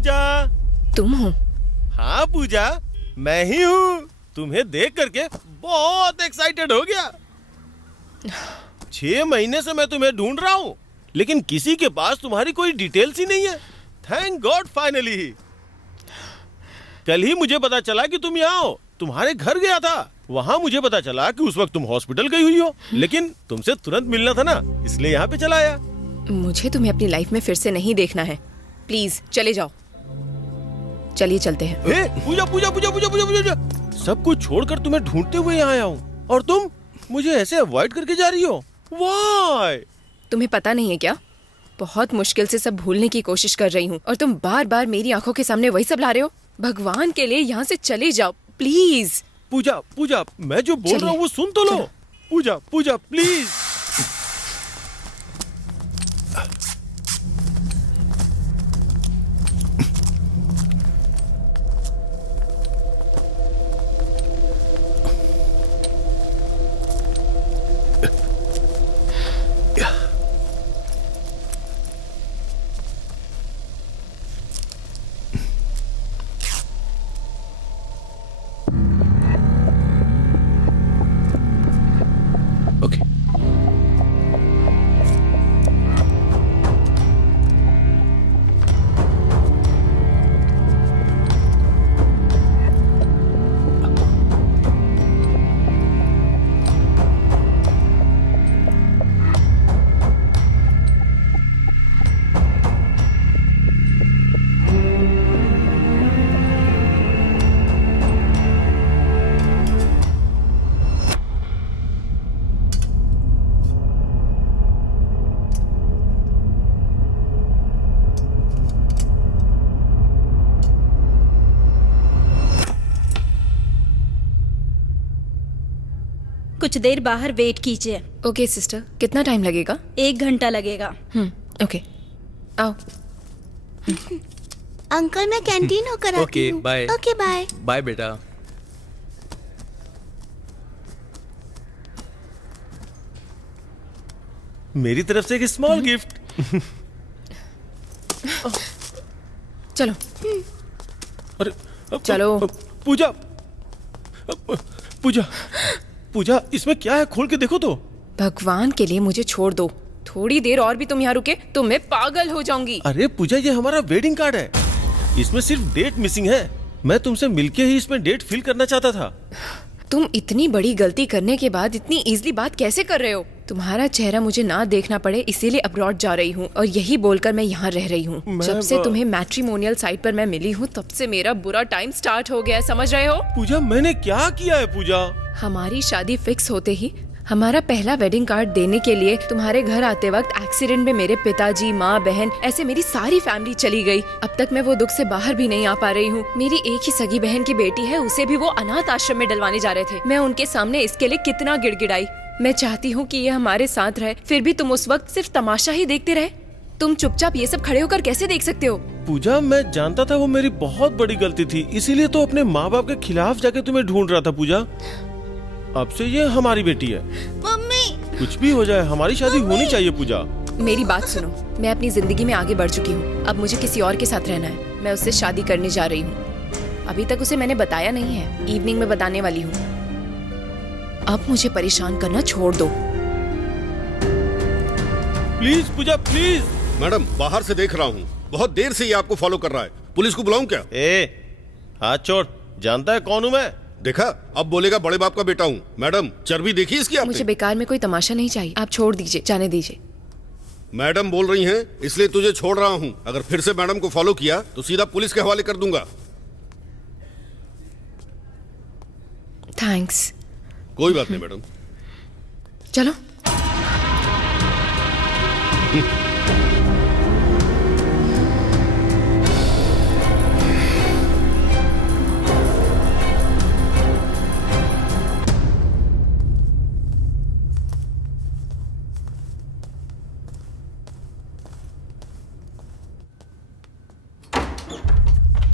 पूजा। तुम हो? हाँ पूजा, मैं ही हूँ। तुम्हें देख करके बहुत एक्साइटेड हो गया। 6 महीने से मैं तुम्हें ढूंढ रहा हूँ, लेकिन किसी के पास तुम्हारी कोई डिटेल्स ही नहीं है। Thank God finally. कल ही मुझे पता चला कि तुम यहाँ हो। तुम्हारे घर गया था, वहाँ मुझे पता चला कि उस वक्त तुम हॉस्पिटल गई हुई हो, लेकिन तुमसे तुरंत मिलना था ना, इसलिए यहाँ पे चला आया। मुझे तुम्हें अपनी लाइफ में फिर से नहीं देखना है। प्लीज चले जाओ। चलिए चलते हैं। पूजा पूजा पूजा पूजा पूजा पूजा, सब कुछ छोड़कर तुम्हें ढूंढते हुए यहाँ आया हूँ और तुम मुझे ऐसे अवॉइड करके जा रही हो। व्हाई? तुम्हें पता नहीं है क्या? बहुत मुश्किल से सब भूलने की कोशिश कर रही हूँ और तुम बार बार मेरी आंखों के सामने वही सब ला रहे हो। भगवान के लिए यहाँ से चले जाओ प्लीज। पूजा पूजा, मैं जो बोल रहा हूँ वो सुन तो लो। पूजा पूजा प्लीज। कुछ देर बाहर वेट कीजिए। ओके सिस्टर, कितना टाइम लगेगा? 1 घंटा लगेगा। ओके, आओ। अंकल मैं कैंटीन होकर आती ओके हूँ। बाय। Okay bye. बाय बेटा। मेरी तरफ से एक स्मॉल गिफ्ट। चलो अरे चलो। पूजा पूजा पूजा, इसमें क्या है? खोल के देखो तो। भगवान के लिए मुझे छोड़ दो। थोड़ी देर और भी तुम यहाँ रुके तो मैं पागल हो जाऊंगी। अरे पूजा, ये हमारा वेडिंग कार्ड है, इसमें सिर्फ डेट मिसिंग है। मैं तुमसे मिलके ही इसमें डेट फिल करना चाहता था। तुम इतनी बड़ी गलती करने के बाद इतनी इजीली बात कैसे कर रहे हो? तुम्हारा चेहरा मुझे ना देखना पड़े इसीलिए अब्रॉड जा रही हूँ और यही बोलकर मैं यहाँ रह रही हूँ। जब से तुम्हें मैट्रिमोनियल साइट पर मैं मिली हूँ तब से मेरा बुरा टाइम स्टार्ट हो गया है, समझ रहे हो? पूजा, मैंने क्या किया है? पूजा, हमारी शादी फिक्स होते ही हमारा पहला वेडिंग कार्ड देने के लिए तुम्हारे घर आते वक्त एक्सीडेंट में मेरे पिताजी, माँ, बहन, ऐसे मेरी सारी फैमिली चली गई। अब तक मैं वो दुख से बाहर भी नहीं आ पा रही हूँ। मेरी एक ही सगी बहन की बेटी है, उसे भी वो अनाथ आश्रम में डलवाने जा रहे थे। मैं उनके सामने इसके लिए कितना गिड़गिड़ाई। मैं चाहती हूँ कि ये हमारे साथ रहे, फिर भी तुम उस वक्त सिर्फ तमाशा ही देखते रहे। तुम चुपचाप ये सब खड़े होकर कैसे देख सकते हो? पूजा, मैं जानता था वो मेरी बहुत बड़ी गलती थी, इसीलिए तो अपने माँ बाप के खिलाफ जाके तुम्हें ढूंढ रहा था। पूजा, अब से ये हमारी बेटी है। मम्मी, कुछ भी हो जाए हमारी शादी होनी चाहिए। पूजा, मेरी बात सुनो, मैं अपनी जिंदगी में आगे बढ़ चुकी हूँ। अब मुझे किसी और के साथ रहना है। मैं उससे शादी करने जा रही हूँ। अभी तक उसे मैंने बताया नहीं है, इवनिंग में बताने वाली हूँ। अब मुझे परेशान करना छोड़ दो। Please Puja please. मैडम, बाहर से देख रहा हूँ, बहुत देर से ये आपको फॉलो कर रहा है। पुलिस को बुलाऊं क्या? हाथ छोड़, जानता है कौन हूँ मैं? देखा, अब बोलेगा बड़े बाप का बेटा हूँ। मैडम, चर्बी देखी इसकी आपने? मुझे बेकार में कोई तमाशा नहीं चाहिए। आप छोड़ दीजिए, जाने दीजिए। मैडम बोल रही हैं, इसलिए तुझे छोड़ रहा हूँ। अगर फिर से मैडम को फॉलो किया तो सीधा पुलिस के हवाले कर दूंगा। थैंक्स। कोई बात नहीं मैडम। चलो।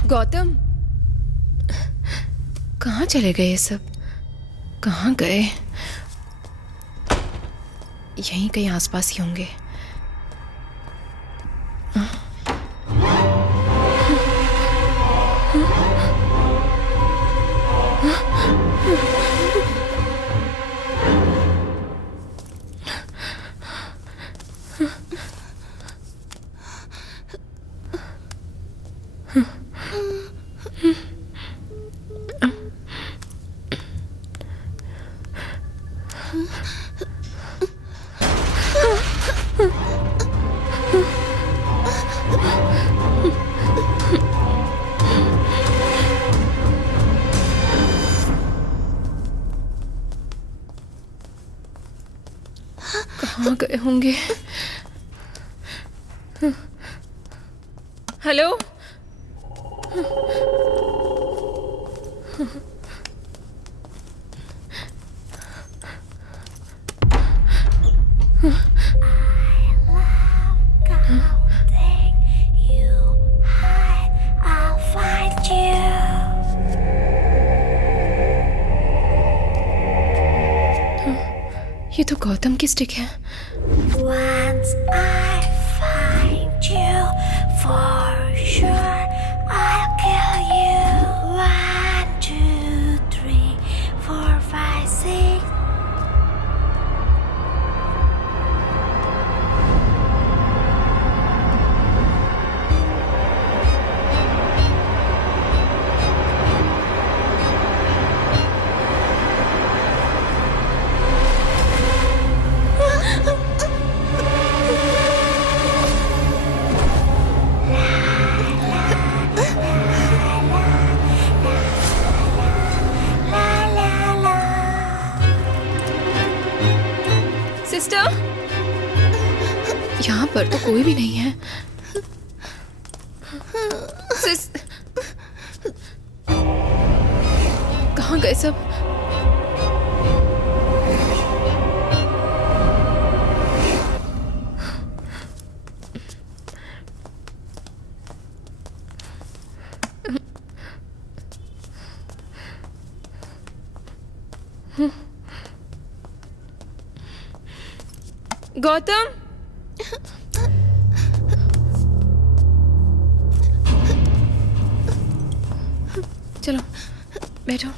गौतम, कहाँ चले गए ये सब? कहाँ गए? यहीं कहीं आसपास ही होंगे। कहाँ गए होंगे? हेलो? ये तो गौतम की स्टिक है। Once I find you, for sure I'll kill you. 1, 2, 3, 4, 5, 6. Sister, यहाँ पर तो कोई भी नहीं है। कहाँ गए सब? गौतम, चलो बैठो।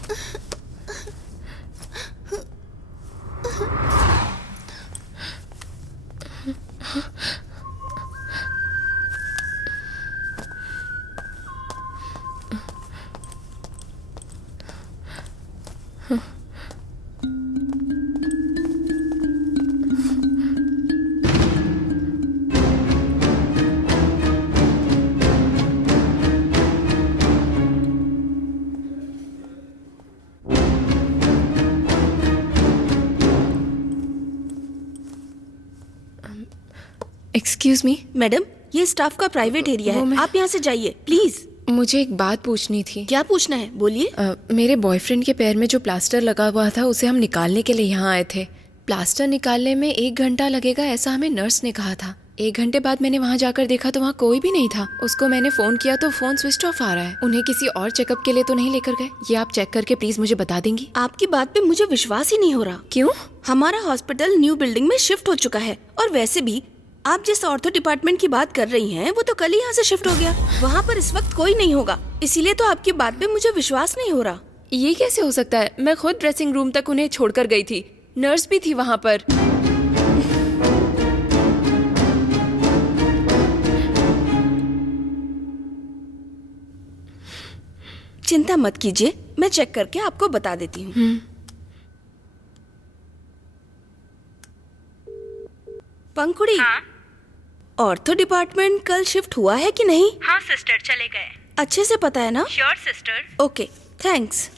एक्सक्यूज मी मैडम, ये स्टाफ का प्राइवेट एरिया वो है, मैं- आप यहाँ से जाइए प्लीज। मुझे एक बात पूछनी थी। क्या पूछना है, बोलिए। मेरे बॉयफ्रेंड के पैर में जो प्लास्टर लगा हुआ था उसे हम निकालने के लिए यहाँ आए थे। प्लास्टर निकालने में 1 घंटा लगेगा ऐसा हमें नर्स ने कहा था। 1 घंटे बाद मैंने वहाँ जाकर देखा तो वहाँ कोई भी नहीं था। उसको मैंने फोन किया तो फोन स्विच ऑफ आ रहा है। उन्हें किसी और चेकअप के लिए तो नहीं लेकर गए? ये आप चेक करके प्लीज मुझे बता देंगी? आपकी बात पे मुझे विश्वास ही नहीं हो रहा। क्यों? हमारा हॉस्पिटल न्यू बिल्डिंग में शिफ्ट हो चुका है, और वैसे भी आप जिस ऑर्थो डिपार्टमेंट की बात कर रही हैं वो तो कल ही यहाँ से शिफ्ट हो गया। वहाँ पर इस वक्त कोई नहीं होगा, इसीलिए तो आपकी बात पे मुझे विश्वास नहीं हो रहा। ये कैसे हो सकता है? मैं खुद ड्रेसिंग रूम तक उन्हें छोड़कर गई थी। नर्स भी थी वहाँ पर। चिंता मत कीजिए, मैं चेक करके आपको बता देती हूँ। पंखुड़ी, ऑर्थो डिपार्टमेंट कल शिफ्ट हुआ है कि नहीं? हाँ सिस्टर, चले गए। अच्छे से पता है ना? Sure sister. Okay, thanks.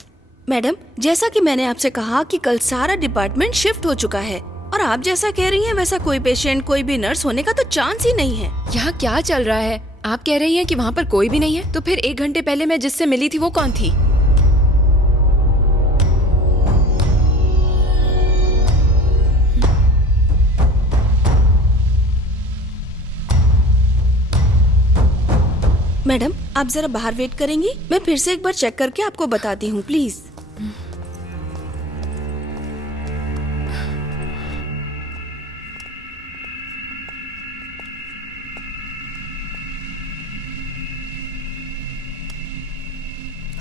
Madam, जैसा कि मैंने आपसे कहा कि कल सारा डिपार्टमेंट शिफ्ट हो चुका है, और आप जैसा कह रही हैं वैसा कोई पेशेंट, कोई भी नर्स होने का तो चांस ही नहीं है। यहाँ क्या चल रहा है? आप कह रही हैं कि वहाँ पर कोई भी नहीं है, तो फिर 1 घंटे पहले मैं जिससे मिली थी वो कौन थी? मैडम, आप जरा बाहर वेट करेंगी? मैं फिर से एक बार चेक करके आपको बताती हूँ, प्लीज।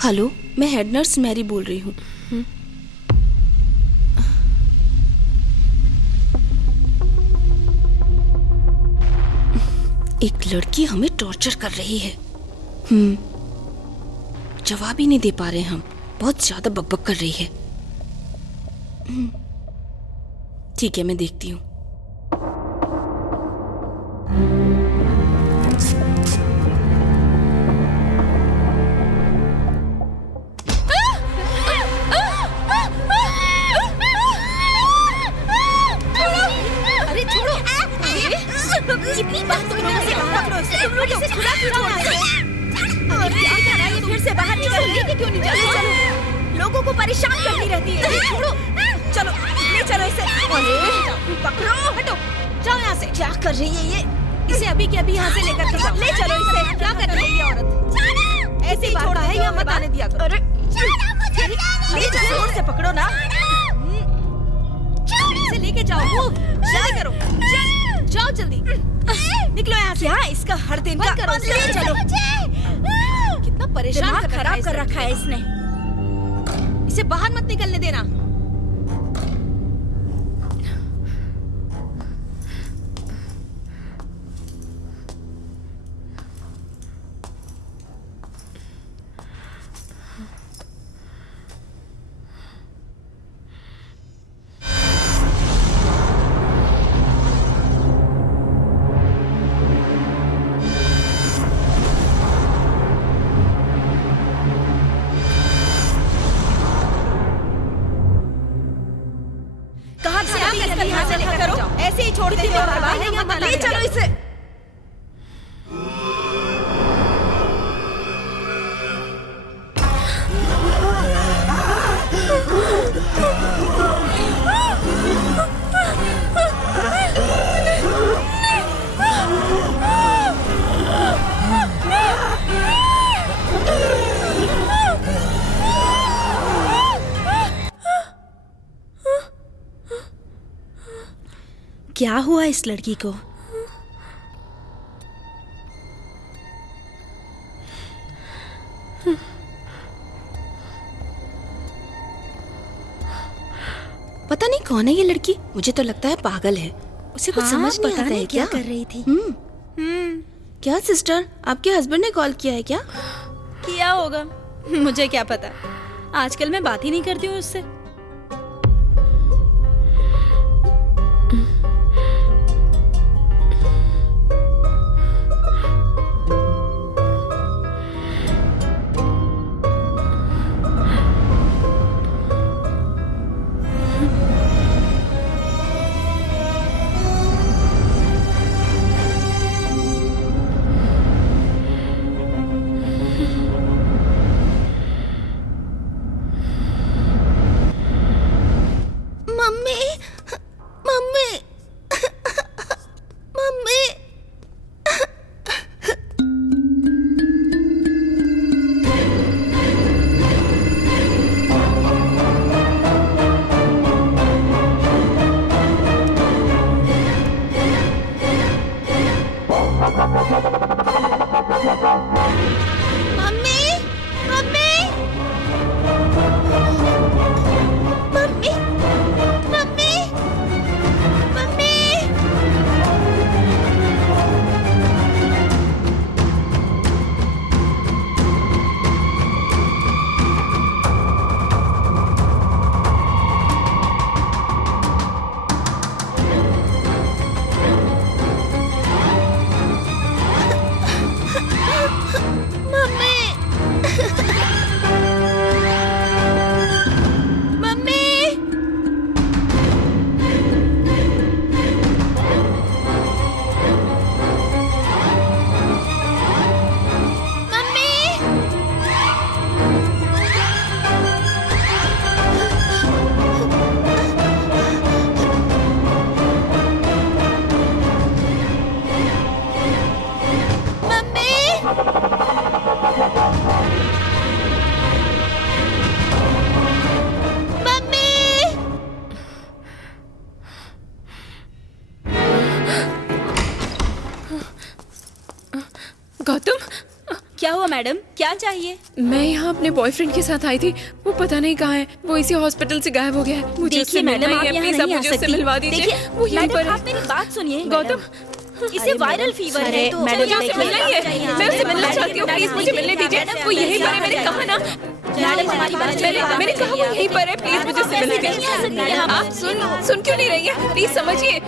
हेलो, मैं हेड नर्स मैरी बोल रही हूँ। एक लड़की हमें टॉर्चर कर रही है। जवाब ही नहीं दे पा रहे हम, बहुत ज्यादा बकबक कर रही है। ठीक है, मैं देखती हूँ। अरे छोड़ो, कितनी बात तुम लोगों से पकड़ो इसे, तुम लोग इसे छुड़ा क्यों छोड़ रहे हो? अरे क्या कर रहा है ये? फिर से बाहर निकल, लेके क्यों नहीं जाते? चलो, लोगों को परेशान करती रहती है। छोड़ो, चलो ले चलो इसे। अरे पकड़ो, हटो, जाओ यहाँ से। क्या कर रही है ये? इसे अभी के अभी यहाँ से लेकर के जाओ। ले चलो इसे। क्या कर रही है ये औरत? ऐसे ही छोड़ता है या मत आने दिया करो। अरे ले चलो, जोर से पकड़ो ना। इसे लेके जाओ, मूव जल्दी करो, जाओ जल्दी, निकलो यहाँ से। क्या इसका हर दिन का करो, ले चलो। कितना परेशान खराब कर रखा है इसने। इसे बाहर मत निकलने देना। यहाँ से लेकर करो, ऐसे ही छोड़ देते हो। ले चलो इसे। क्या हुआ इस लड़की को? पता नहीं कौन है ये लड़की। मुझे तो लगता है पागल है। उसे कुछ समझ नहीं आता है। क्या कर रही थी? क्या सिस्टर, आपके हस्बैंड ने कॉल किया है क्या? किया होगा, मुझे क्या पता। आजकल मैं बात ही नहीं करती हूँ उससे। क्या हुआ मैडम, क्या चाहिए? मैं यहाँ अपने बॉयफ्रेंड के साथ आई थी। वो पता नहीं कहाँ है। वो इसी हॉस्पिटल से गायब हो गया है। मुझे उससे मिलना है। प्लीज आप मुझे उससे मिलवा दीजिए। वो यहीं पर है। आप मेरी बात सुनिए गौतम, इसे वायरल फीवर है तो मुझे उससे मिलना ही है। मैं उससे मिलना चाहती हूँ। प्लीज मुझे मिलने दीजिए। वो यहीं पर है। मैंने कहा ना। मैडम हमारी बात मैंने कहा वो यहीं पर है, प्लीज मुझे उससे मिलने दीजिए। आप सुन क्यों नहीं रही हैं? प्लीज समझिए।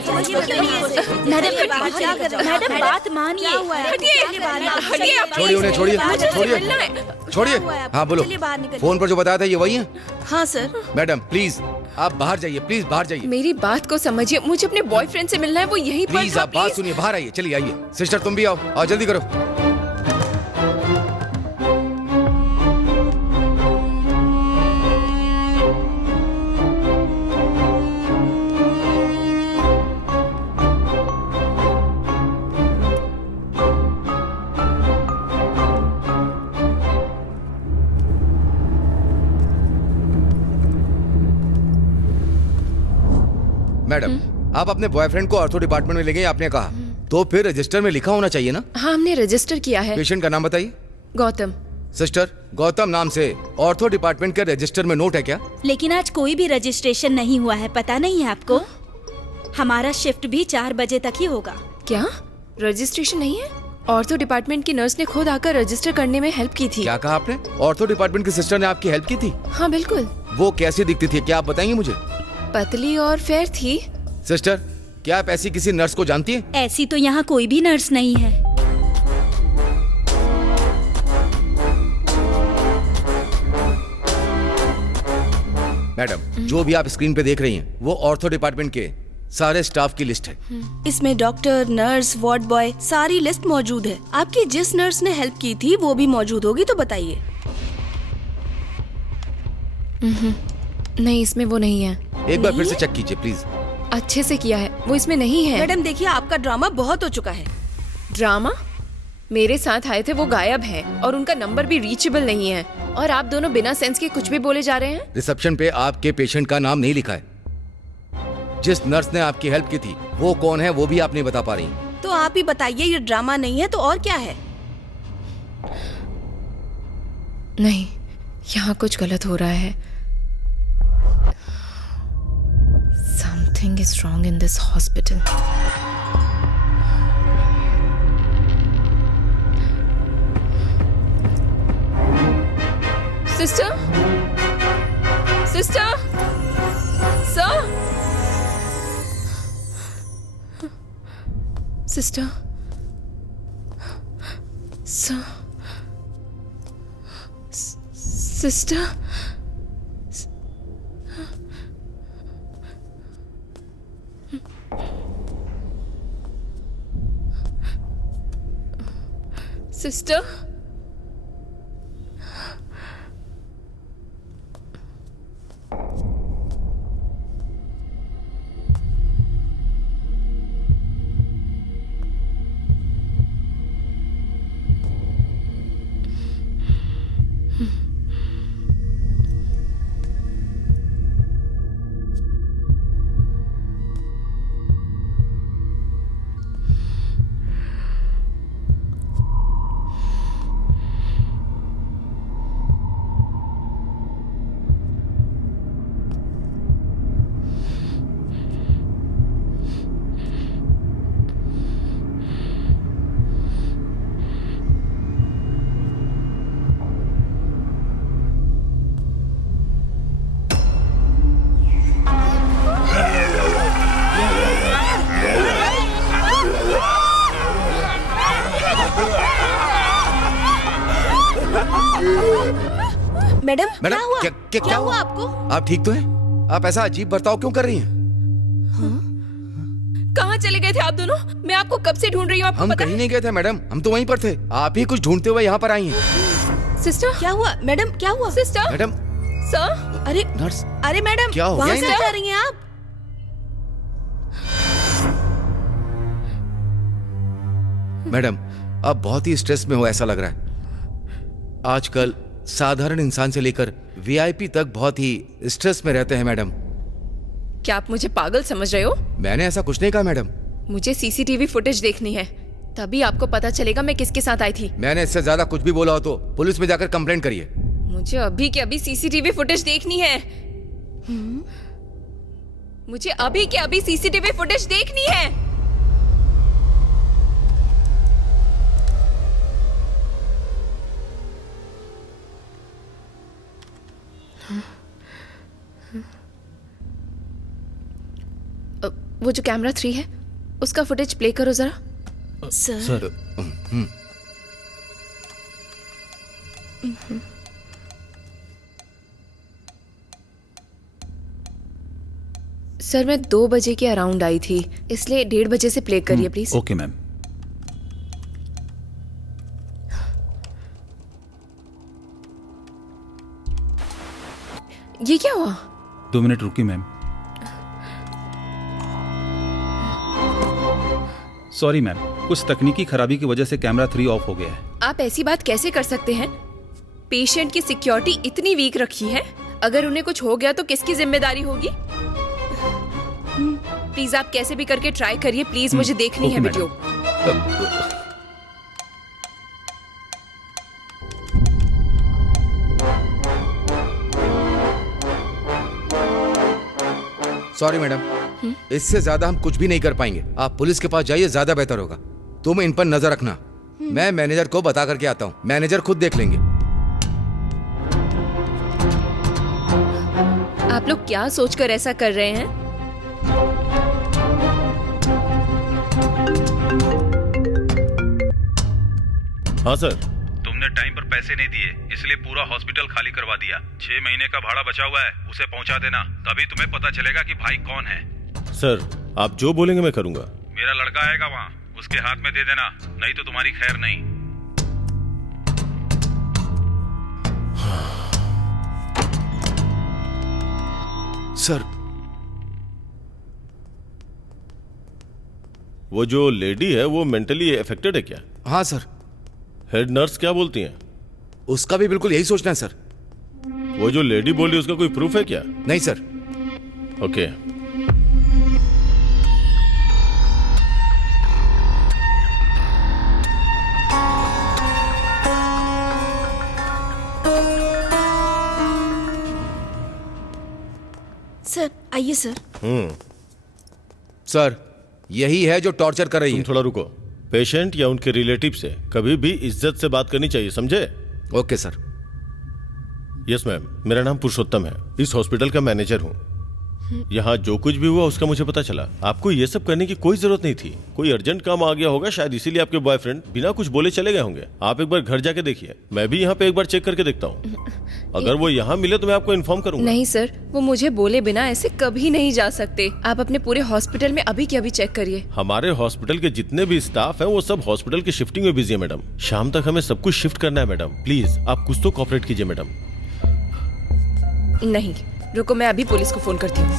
मैडम बात मानिए। हटिए आप, छोड़िए उन्हें, छोड़िए छोड़िए मिलना है। छोड़िए। हाँ बोलो, चलिए बाहर निकलिए। फोन पर जो बताया था ये वही है? हाँ सर। मैडम प्लीज आप बाहर जाइए, प्लीज बाहर जाइए, मेरी बात को समझिए, मुझे अपने बॉयफ्रेंड से मिलना है, वो यहीं पर प्लीज था। आप बात सुनिए, बाहर आइए, चलिए आइए। सिस्टर तुम भी आओ जल्दी करो। मैडम आप अपने बॉयफ्रेंड को ऑर्थो डिपार्टमेंट में ले गए, आपने कहा, तो फिर रजिस्टर में लिखा होना चाहिए ना? हाँ, हमने रजिस्टर किया है। पेशेंट का नाम बताइए। गौतम। सिस्टर, गौतम नाम से ऑर्थो डिपार्टमेंट के रजिस्टर में नोट है क्या? लेकिन आज कोई भी रजिस्ट्रेशन नहीं हुआ है, पता नहीं है आपको? हमारा शिफ्ट भी 4 बजे तक ही होगा। क्या रजिस्ट्रेशन नहीं है? ऑर्थो डिपार्टमेंट की नर्स ने खुद आकर रजिस्टर करने में हेल्प की थी। क्या कहा आपने? ऑर्थो डिपार्टमेंट की सिस्टर ने आपकी हेल्प की थी? हाँ बिल्कुल। वो कैसी दिखती थी, क्या आप बताएंगे मुझे? पतली और फेयर थी। सिस्टर, क्या आप ऐसी किसी नर्स को जानती हैं? ऐसी तो यहाँ कोई भी नर्स नहीं है। मैडम, जो भी आप स्क्रीन पे देख रही हैं, वो ऑर्थो डिपार्टमेंट के सारे स्टाफ की लिस्ट है। इसमें डॉक्टर, नर्स, वार्ड बॉय सारी लिस्ट मौजूद है। आपकी जिस नर्स ने हेल्प की थी वो भी मौजूद होगी, तो बताइए। नहीं, इसमें वो नहीं है। एक बार फिर से चेक कीजिए प्लीज। अच्छे से किया है, वो इसमें नहीं है। मैडम देखिए, आपका ड्रामा बहुत हो चुका है। ड्रामा? मेरे साथ आए थे वो गायब हैं और उनका नंबर भी रीचेबल नहीं है, और आप दोनों बिना सेंस के कुछ भी बोले जा रहे हैं। रिसेप्शन पे आपके पेशेंट का नाम नहीं लिखा है। जिस नर्स ने आपकी हेल्प की थी वो कौन है वो भी आप नहीं बता पा रही। तो आप ही बताइए, ये ड्रामा नहीं है तो और क्या है? नहीं, यहाँ कुछ गलत हो रहा है। Something is wrong in this hospital. Sister? Sister? Sir? Sister? Sir? Sister? Sister? Madam madam, क्या हुआ? क्या हुआ आपको? आप ठीक तो हैं? आप ऐसा अजीब बर्ताव क्यों कर रही हैं? कहाँ चले गए थे आप दोनों? मैं आपको कब से ढूंढ रही हूँ, आपको हम पता कहीं नहीं गए थे मैडम, हम तो वहीं पर थे। आप ही कुछ ढूंढते हुए यहाँ पर आई हैं। है? सिस्टर? क्या हुआ मैडम, क्या हुआ? सिस्टर? Madam, sir? अरे नर्स, अरे मैडम, क्या हो वहाँ गया? से जा रही हैं आप? मैडम आप बहुत ही स्ट्रेस में हो ऐसा लग रहा है। आजकल साधारण इंसान से लेकर वीआईपी तक बहुत ही स्ट्रेस में रहते हैं मैडम। क्या आप मुझे पागल समझ रहे हो? मैंने ऐसा कुछ नहीं कहा मैडम। मुझे सीसीटीवी फुटेज देखनी है, तभी आपको पता चलेगा मैं किसके साथ आई थी। मैंने इससे ज्यादा कुछ भी बोला हो तो पुलिस में जाकर कंप्लेंट करिए। मुझे अभी के अभी सीसीटीवी फुटेज देखनी है। मुझे अभी के अभी सीसीटीवी फुटेज देखनी है। वो जो कैमरा 3 है उसका फुटेज प्ले करो जरा। सर सर मैं 2 बजे के अराउंड आई थी, इसलिए 1:30 बजे से प्ले करिए प्लीज। Okay ma'am. ये क्या हुआ? 2 मिनट रुकी मैम। सॉरी मैम, कुछ तकनीकी खराबी की वजह से कैमरा 3 ऑफ हो गया है। आप ऐसी बात कैसे कर सकते हैं? पेशेंट की सिक्योरिटी इतनी वीक रखी है, अगर उन्हें कुछ हो गया तो किसकी जिम्मेदारी होगी? प्लीज आप कैसे भी करके ट्राई करिए प्लीज, मुझे देखनी ओके है मैडम। वीडियो। सॉरी मैडम, इससे ज्यादा हम कुछ भी नहीं कर पाएंगे। आप पुलिस के पास जाइए, ज्यादा बेहतर होगा। तुम इन पर नजर रखना, मैं मैनेजर को बता करके आता हूँ। मैनेजर खुद देख लेंगे। आप लोग क्या सोचकर ऐसा कर रहे हैं? हाँ सर। तुमने टाइम पर पैसे नहीं दिए, इसलिए पूरा हॉस्पिटल खाली करवा दिया। 6 महीने का भाड़ा बचा हुआ है, उसे पहुंचा देना, तभी तुम्हें पता चलेगा कि भाई कौन है। सर आप जो बोलेंगे मैं करूंगा। मेरा लड़का आएगा वहाँ, उसके हाथ में दे देना, नहीं तो तुम्हारी खैर नहीं। सर वो जो लेडी है वो मेंटली अफेक्टेड है क्या? हाँ सर। हेड नर्स क्या बोलती हैं? उसका भी बिल्कुल यही सोचना है सर। वो जो लेडी बोल रही है उसका कोई प्रूफ है क्या? नहीं सर। ओके। सर आइए सर। सर यही है जो टॉर्चर कर रही तुम है। थोड़ा रुको। पेशेंट या उनके रिलेटिव से कभी भी इज्जत से बात करनी चाहिए, समझे? Okay sir. यस मैम, मेरा नाम पुरुषोत्तम है, इस हॉस्पिटल का मैनेजर हूँ। यहाँ जो कुछ भी हुआ उसका मुझे पता चला। आपको ये सब करने की कोई जरूरत नहीं थी। कोई अर्जेंट काम आ गया होगा शायद, इसीलिए आपके बॉयफ्रेंड बिना कुछ बोले चले गए होंगे। आप एक बार घर जाके देखिए, मैं भी यहाँ पे एक बार चेक करके देखता हूँ। अगर वो यहाँ मिले तो मैं आपको इन्फॉर्म करूंगा। नहीं सर, वो मुझे बोले बिना ऐसे कभी नहीं जा सकते। आप अपने पूरे हॉस्पिटल में अभी के अभी चेक करिए। हमारे हॉस्पिटल के जितने भी स्टाफ हैं वो सब हॉस्पिटल की शिफ्टिंग में बिजी है मैडम। शाम तक हमें सब कुछ शिफ्ट करना है मैडम। प्लीज आप कुछ तो कोऑपरेट कीजिए मैडम। नहीं रुको, मैं अभी पुलिस को फोन करती हूँ।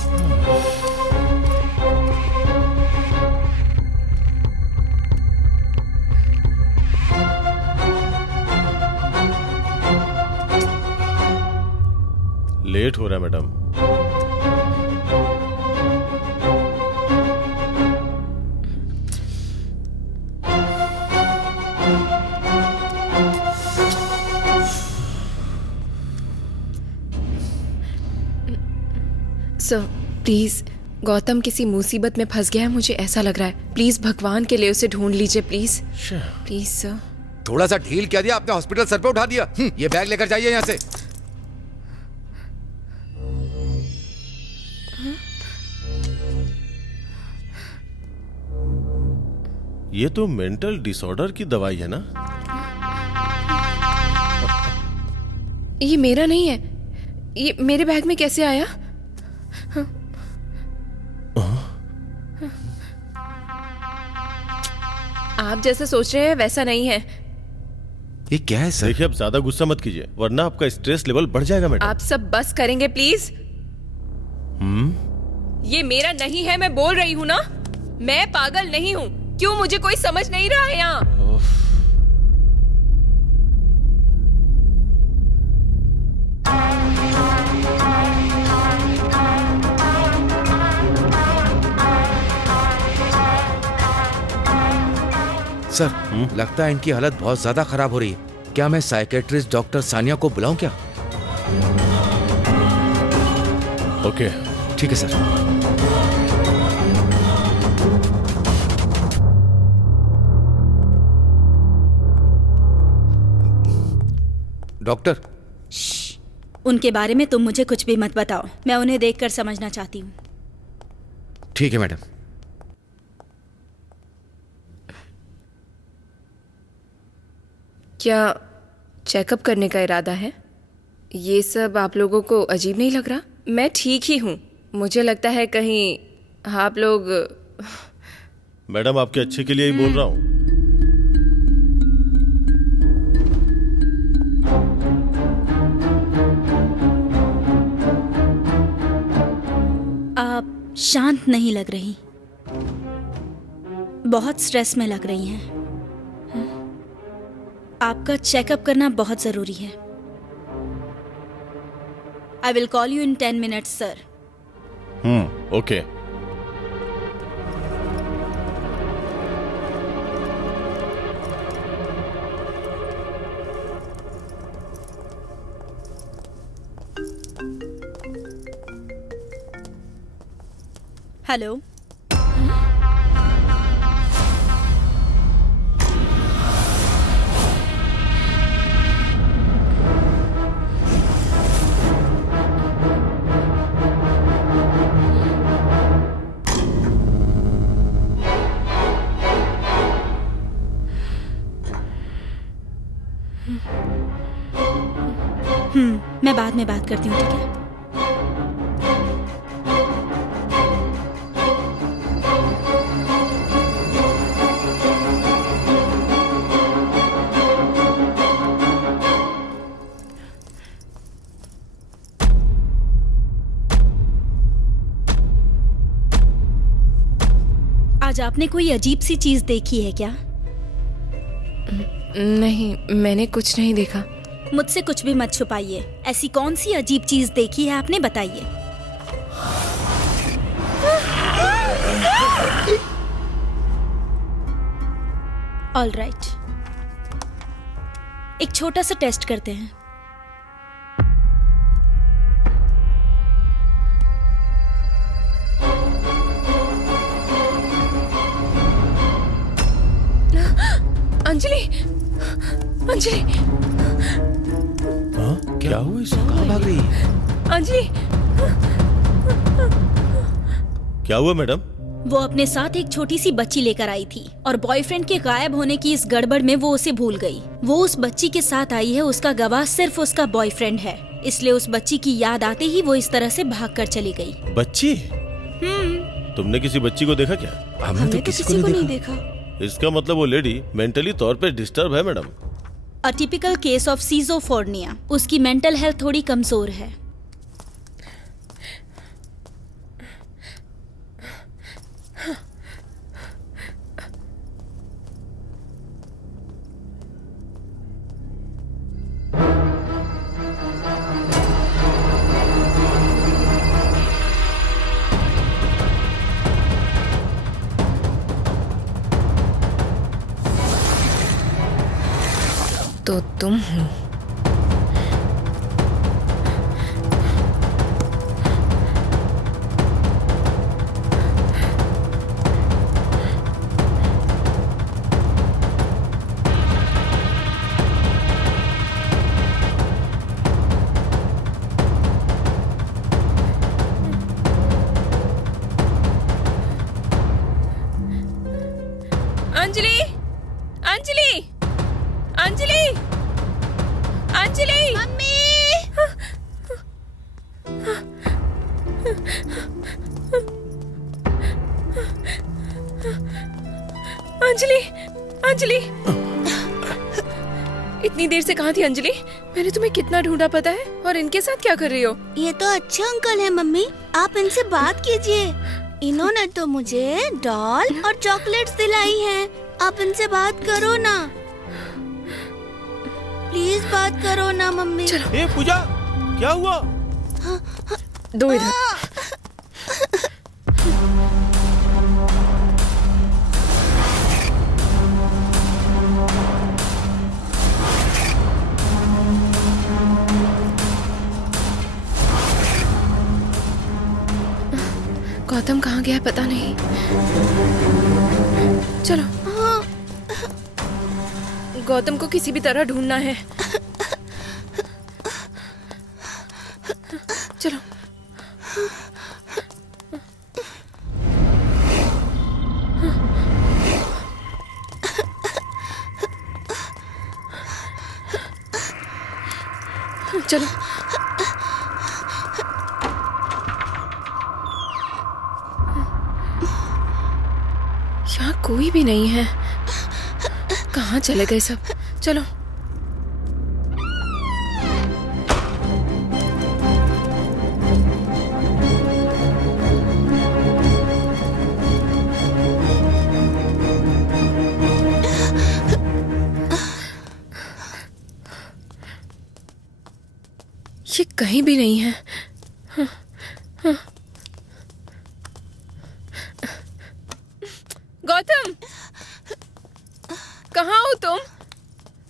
लेट हो रहा है मैडम। सर प्लीज, गौतम किसी मुसीबत में फंस गया है, मुझे ऐसा लग रहा है। प्लीज भगवान के लिए उसे ढूंढ लीजिए प्लीज। Please sir. थोड़ा सा ढील क्या दिया आपने, हॉस्पिटल सर पे उठा दिया। ये बैग लेकर जाइए यहाँ से। ये तो मेंटल डिसऑर्डर की दवाई है ना? ये मेरा नहीं है, ये मेरे बैग में कैसे आया? आप जैसा सोच रहे हैं वैसा नहीं है। ये क्या है सर? देखिए, अब ज्यादा गुस्सा मत कीजिए वरना आपका स्ट्रेस लेवल बढ़ जाएगा मैडम। आप सब बस करेंगे प्लीज? ये मेरा नहीं है, मैं बोल रही हूँ ना। मैं पागल नहीं हूँ। क्यों मुझे कोई समझ नहीं रहा है यहाँ? सर लगता है इनकी हालत बहुत ज्यादा खराब हो रही है। क्या मैं साइकेट्रिस्ट डॉक्टर सानिया को बुलाऊं क्या? ओके ठीक है सर। डॉक्टर उनके बारे में तुम मुझे कुछ भी मत बताओ, मैं उन्हें देखकर समझना चाहती हूँ। ठीक है मैडम। क्या चेकअप करने का इरादा है? ये सब आप लोगों को अजीब नहीं लग रहा? मैं ठीक ही हूँ। मुझे लगता है कहीं आप लोग। मैडम आपके अच्छे के लिए ही बोल रहा हूँ। आप शांत नहीं लग रही, बहुत स्ट्रेस में लग रही हैं। आपका चेकअप करना बहुत जरूरी है। I will call you in 10 minutes sir. Okay. Hello, मैं बाद में बात करती हूँ, ठीक है? आज आपने कोई अजीब सी चीज देखी है क्या? नहीं, मैंने कुछ नहीं देखा। मुझसे कुछ भी मत छुपाइए। ऐसी कौन सी अजीब चीज देखी है आपने, बताइए। ऑल राइट, एक छोटा सा टेस्ट करते हैं। अंजलि, अंजलि, हाँ, क्या हुआ इसे? कहाँ भाग रही है? अंजलि, क्या हुआ मैडम? वो अपने साथ एक छोटी सी बच्ची लेकर आई थी और बॉयफ्रेंड के गायब होने की इस गड़बड़ में वो उसे भूल गई। वो उस बच्ची के साथ आई है, उसका गवाह सिर्फ उसका बॉयफ्रेंड है, इसलिए उस बच्ची की याद आते ही वो इस तरह से भागकर चली गई। बच्ची? तुमने किसी बच्ची को देखा क्या? हमने तो किसी को नहीं देखा। इसका मतलब वो लेडी मेंटली तौर पे डिस्टर्ब है madam. A typical case of schizophrenia. उसकी मेंटल हेल्थ थोड़ी कमजोर है। तो तुम हो। अंजलि, अंजलि, अंजलि, अंजलि, मम्मी। अंजलि, अंजलि, इतनी देर से कहाँ थी अंजलि? मैंने तुम्हें कितना ढूंढा पता है? और इनके साथ क्या कर रही हो? ये तो अच्छे अंकल है मम्मी, आप इनसे बात कीजिए। इन्होंने तो मुझे डॉल और चॉकलेट्स दिलाई हैं। आप इनसे बात करो ना, प्लीज बात करो ना मम्मी। ए पूजा, क्या हुआ? दो इधर। गौतम कहाँ गया पता नहीं। चलो, गौतम को किसी भी तरह ढूंढना है। चलो। यहाँ कोई भी नहीं है। कहाँ चले गए सब? चलो। ये कहीं भी नहीं है। गौतम, कहाँ हो तुम?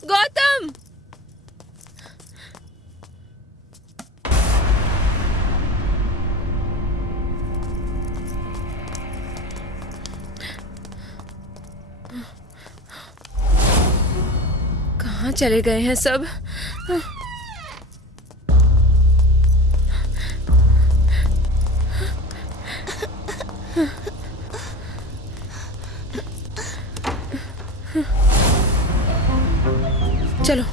गौतम! कहाँ चले गए हैं सब? चलो।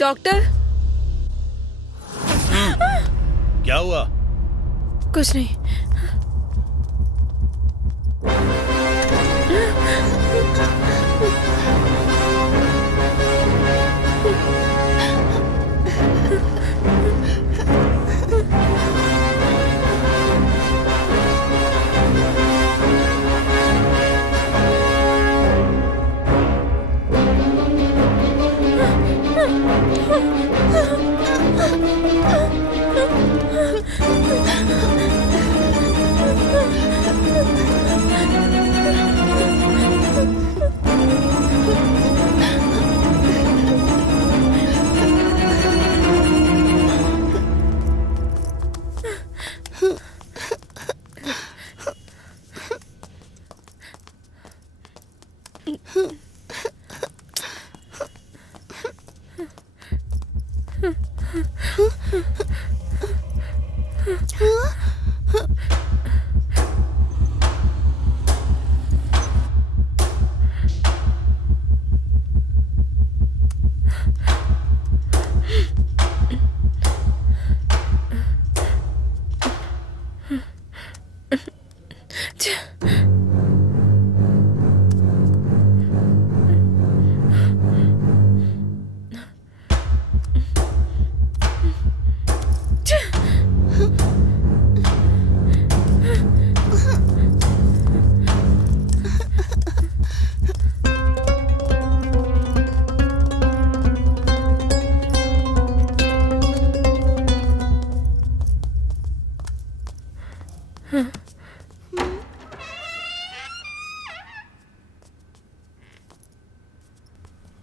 डॉक्टर, क्या हुआ? कुछ नहीं।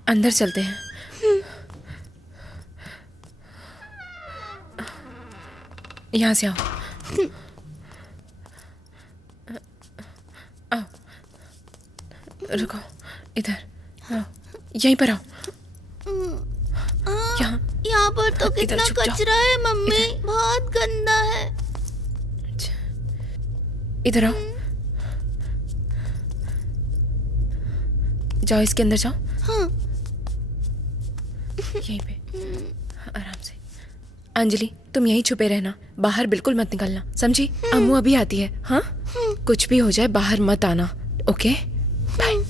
अंदर चलते हैं। यहाँ से आओ। आओ, रुको, इधर आओ, यहीं पर आओ। यहाँ पर तो कितना कचरा है मम्मी, बहुत गंदा है। इधर आओ, जाओ इसके अंदर जाओ। हाँ। यहीं पे आराम से। अंजलि, तुम यहीं छुपे रहना, बाहर बिल्कुल मत निकलना, समझी? अम्मू अभी आती है। हाँ, कुछ भी हो जाए बाहर मत आना, ओके? बाय।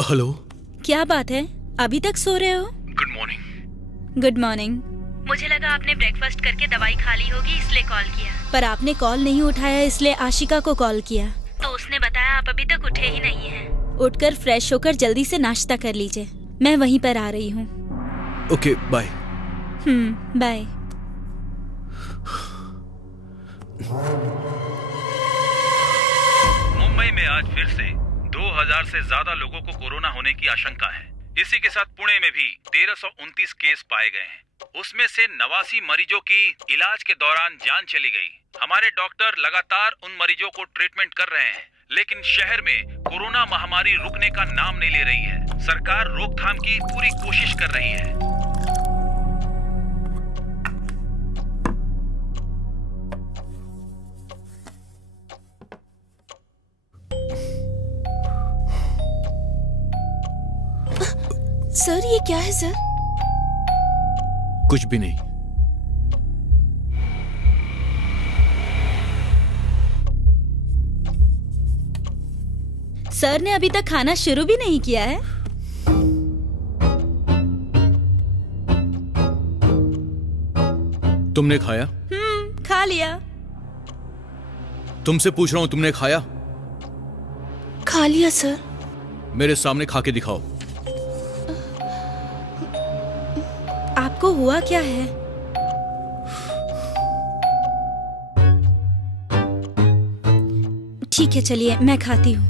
हेलो, क्या बात है, अभी तक सो रहे हो? Good morning. Good morning. मुझे लगा आपने ब्रेकफास्ट करके दवाई खा ली होगी इसलिए कॉल किया। पर आपने कॉल नहीं उठाया इसलिए आशिका को कॉल किया। तो उसने बताया आप अभी तक उठे ही नहीं हैं। उठकर फ्रेश होकर जल्दी से नाश्ता कर लीजिए, मैं वहीं पर आ रही हूँ। Okay bye. बाय। मुंबई में आज फिर से 2000 से ज्यादा लोगों को कोरोना होने की आशंका है। इसी के साथ पुणे में भी 1329 केस पाए गए हैं। उसमें से 89 मरीजों की इलाज के दौरान जान चली गई। हमारे डॉक्टर लगातार उन मरीजों को ट्रीटमेंट कर रहे हैं, लेकिन शहर में कोरोना महामारी रुकने का नाम नहीं ले रही है। सरकार रोकथाम की पूरी कोशिश कर रही है। सर ये क्या है सर? कुछ भी नहीं। सर ने अभी तक खाना शुरू भी नहीं किया है। तुमने खाया? खा लिया। तुमसे पूछ रहा हूं, तुमने खाया? खा लिया सर। मेरे सामने खा के दिखाओ। आपको हुआ क्या है? ठीक है चलिए मैं खाती हूँ।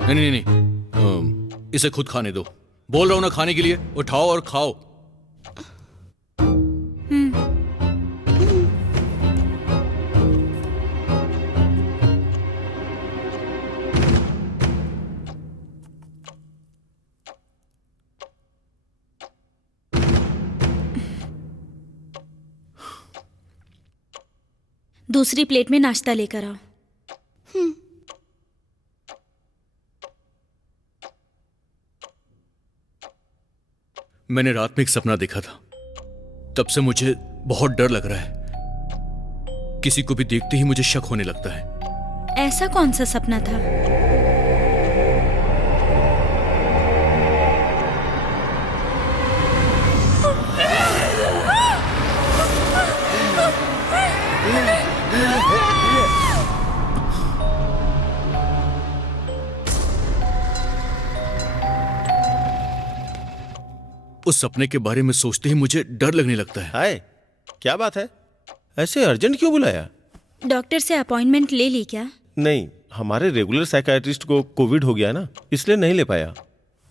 नहीं नहीं नहीं, इसे खुद खाने दो। बोल रहा हूं ना खाने के लिए, उठाओ और खाओ। दूसरी प्लेट में नाश्ता लेकर आओ। मैंने रात में एक सपना देखा था, तब से मुझे बहुत डर लग रहा है। किसी को भी देखते ही मुझे शक होने लगता है। ऐसा कौन सा सपना था? उस सपने के बारे में सोचते ही मुझे डर लगने लगता है। हाय, क्या बात है? ऐसे अर्जेंट क्यों बुलाया? डॉक्टर से अपॉइंटमेंट ले ली क्या? नहीं, हमारे रेगुलर साइकियाट्रिस्ट को कोविड हो गया ना, इसलिए नहीं ले पाया।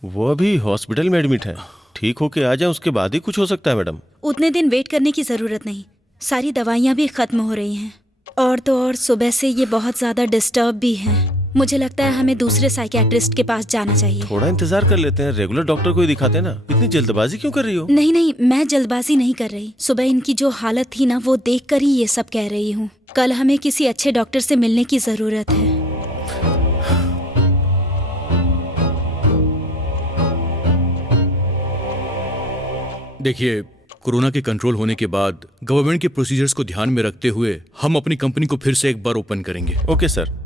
वो अभी हॉस्पिटल में एडमिट है। ठीक होके आ जाए उसके बाद ही कुछ हो सकता है मैडम। उतने दिन वेट करने की जरूरत नहीं, सारी दवाइयाँ भी खत्म हो रही हैं। और तो और सुबह से ये बहुत ज्यादा डिस्टर्ब भी हैं। मुझे लगता है हमें दूसरे साइकियाट्रिस्ट के पास जाना चाहिए। थोड़ा इंतजार कर लेते हैं, रेगुलर डॉक्टर को ही दिखाते हैं ना। इतनी जल्दबाजी क्यों कर रही हो? नहीं नहीं, मैं जल्दबाजी नहीं कर रही। सुबह इनकी जो हालत थी ना, वो देखकर ही ये सब कह रही हूँ। कल हमें किसी अच्छे डॉक्टर से मिलने की जरूरत है। देखिए, कोरोना के कंट्रोल होने के बाद गवर्नमेंट के प्रोसीजर्स को ध्यान में रखते हुए हम अपनी कंपनी को फिर से एक बार ओपन करेंगे। Okay sir.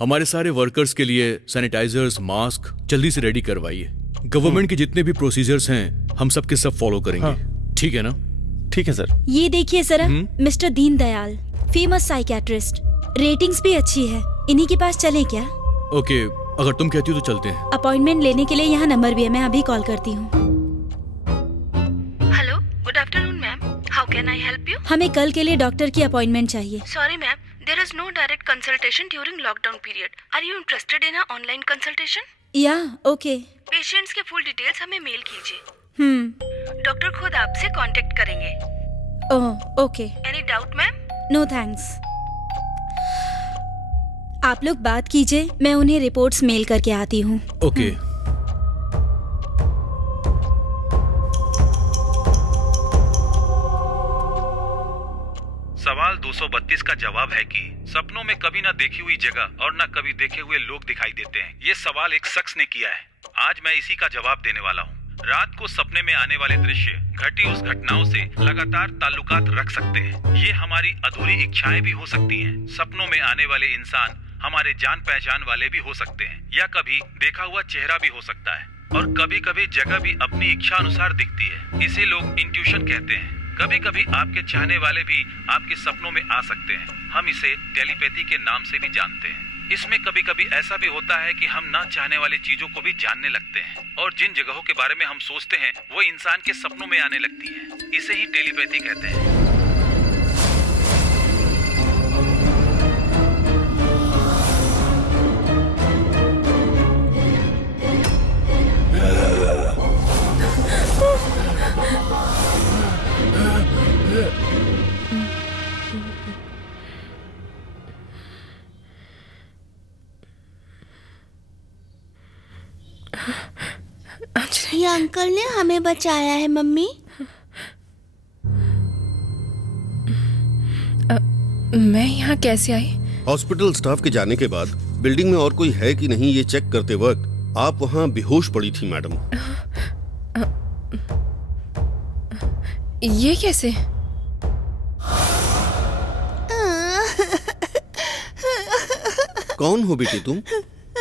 हमारे सारे वर्कर्स के लिए सैनिटाइजर्स, मास्क जल्दी से रेडी करवाइए। गवर्नमेंट के जितने भी प्रोसीजर्स हैं हम सब के सब फॉलो करेंगे। ठीक है ना? ठीक है सर। ये देखिए जरा, mister Deendayal, famous psychiatrist, ratings भी अच्छी है। इन्हीं के पास चलें क्या? ओके, अगर तुम कहती हो तो चलते हैं। अपॉइंटमेंट लेने के लिए यहाँ नंबर भी है, मैं अभी कॉल करती हूँ। Hello, good afternoon ma'am, how can I help you? हमें कल के लिए डॉक्टर की अपॉइंटमेंट चाहिए। Sorry ma'am, there is no direct consultation during lockdown period. Are you interested in a online consultation? या ओके। पेशेंट्स के फुल डिटेल्स हमें mail कीजिए। डॉक्टर खुद आपसे कांटेक्ट करेंगे। Oh okay. Any doubt ma'am? No thanks. आप लोग बात कीजिए, मैं उन्हें रिपोर्ट्स मेल करके आती हूँ। ओके। सवाल 232 का जवाब है कि सपनों में कभी ना देखी हुई जगह और ना कभी देखे हुए लोग दिखाई देते हैं। ये सवाल एक शख्स ने किया है। आज मैं इसी का जवाब देने वाला हूँ। रात को सपने में आने वाले दृश्य घटी उस घटनाओं से लगातार ताल्लुकात रख सकते हैं। ये हमारी अधूरी इच्छाएं भी हो सकती हैं। सपनों में आने वाले इंसान हमारे जान पहचान वाले भी हो सकते हैं या कभी देखा हुआ चेहरा भी हो सकता है, और कभी कभी जगह भी अपनी इच्छा अनुसार दिखती है। इसे लोग इंट्यूशन कहते हैं। कभी कभी आपके चाहने वाले भी आपके सपनों में आ सकते हैं। हम इसे टेलीपैथी के नाम से भी जानते हैं। इसमें कभी कभी ऐसा भी होता है कि हम ना चाहने वाली चीजों को भी जानने लगते हैं, और जिन जगहों के बारे में हम सोचते हैं वो इंसान के सपनों में आने लगती है। इसे ही टेलीपैथी कहते हैं। ये अंकल ने हमें बचाया है मम्मी। मैं यहाँ कैसे आई? हॉस्पिटल स्टाफ के जाने के बाद बिल्डिंग में और कोई है कि नहीं ये चेक करते वक्त आप वहाँ बेहोश पड़ी थी मैडम। ये कैसे? कौन हो बेटी तुम?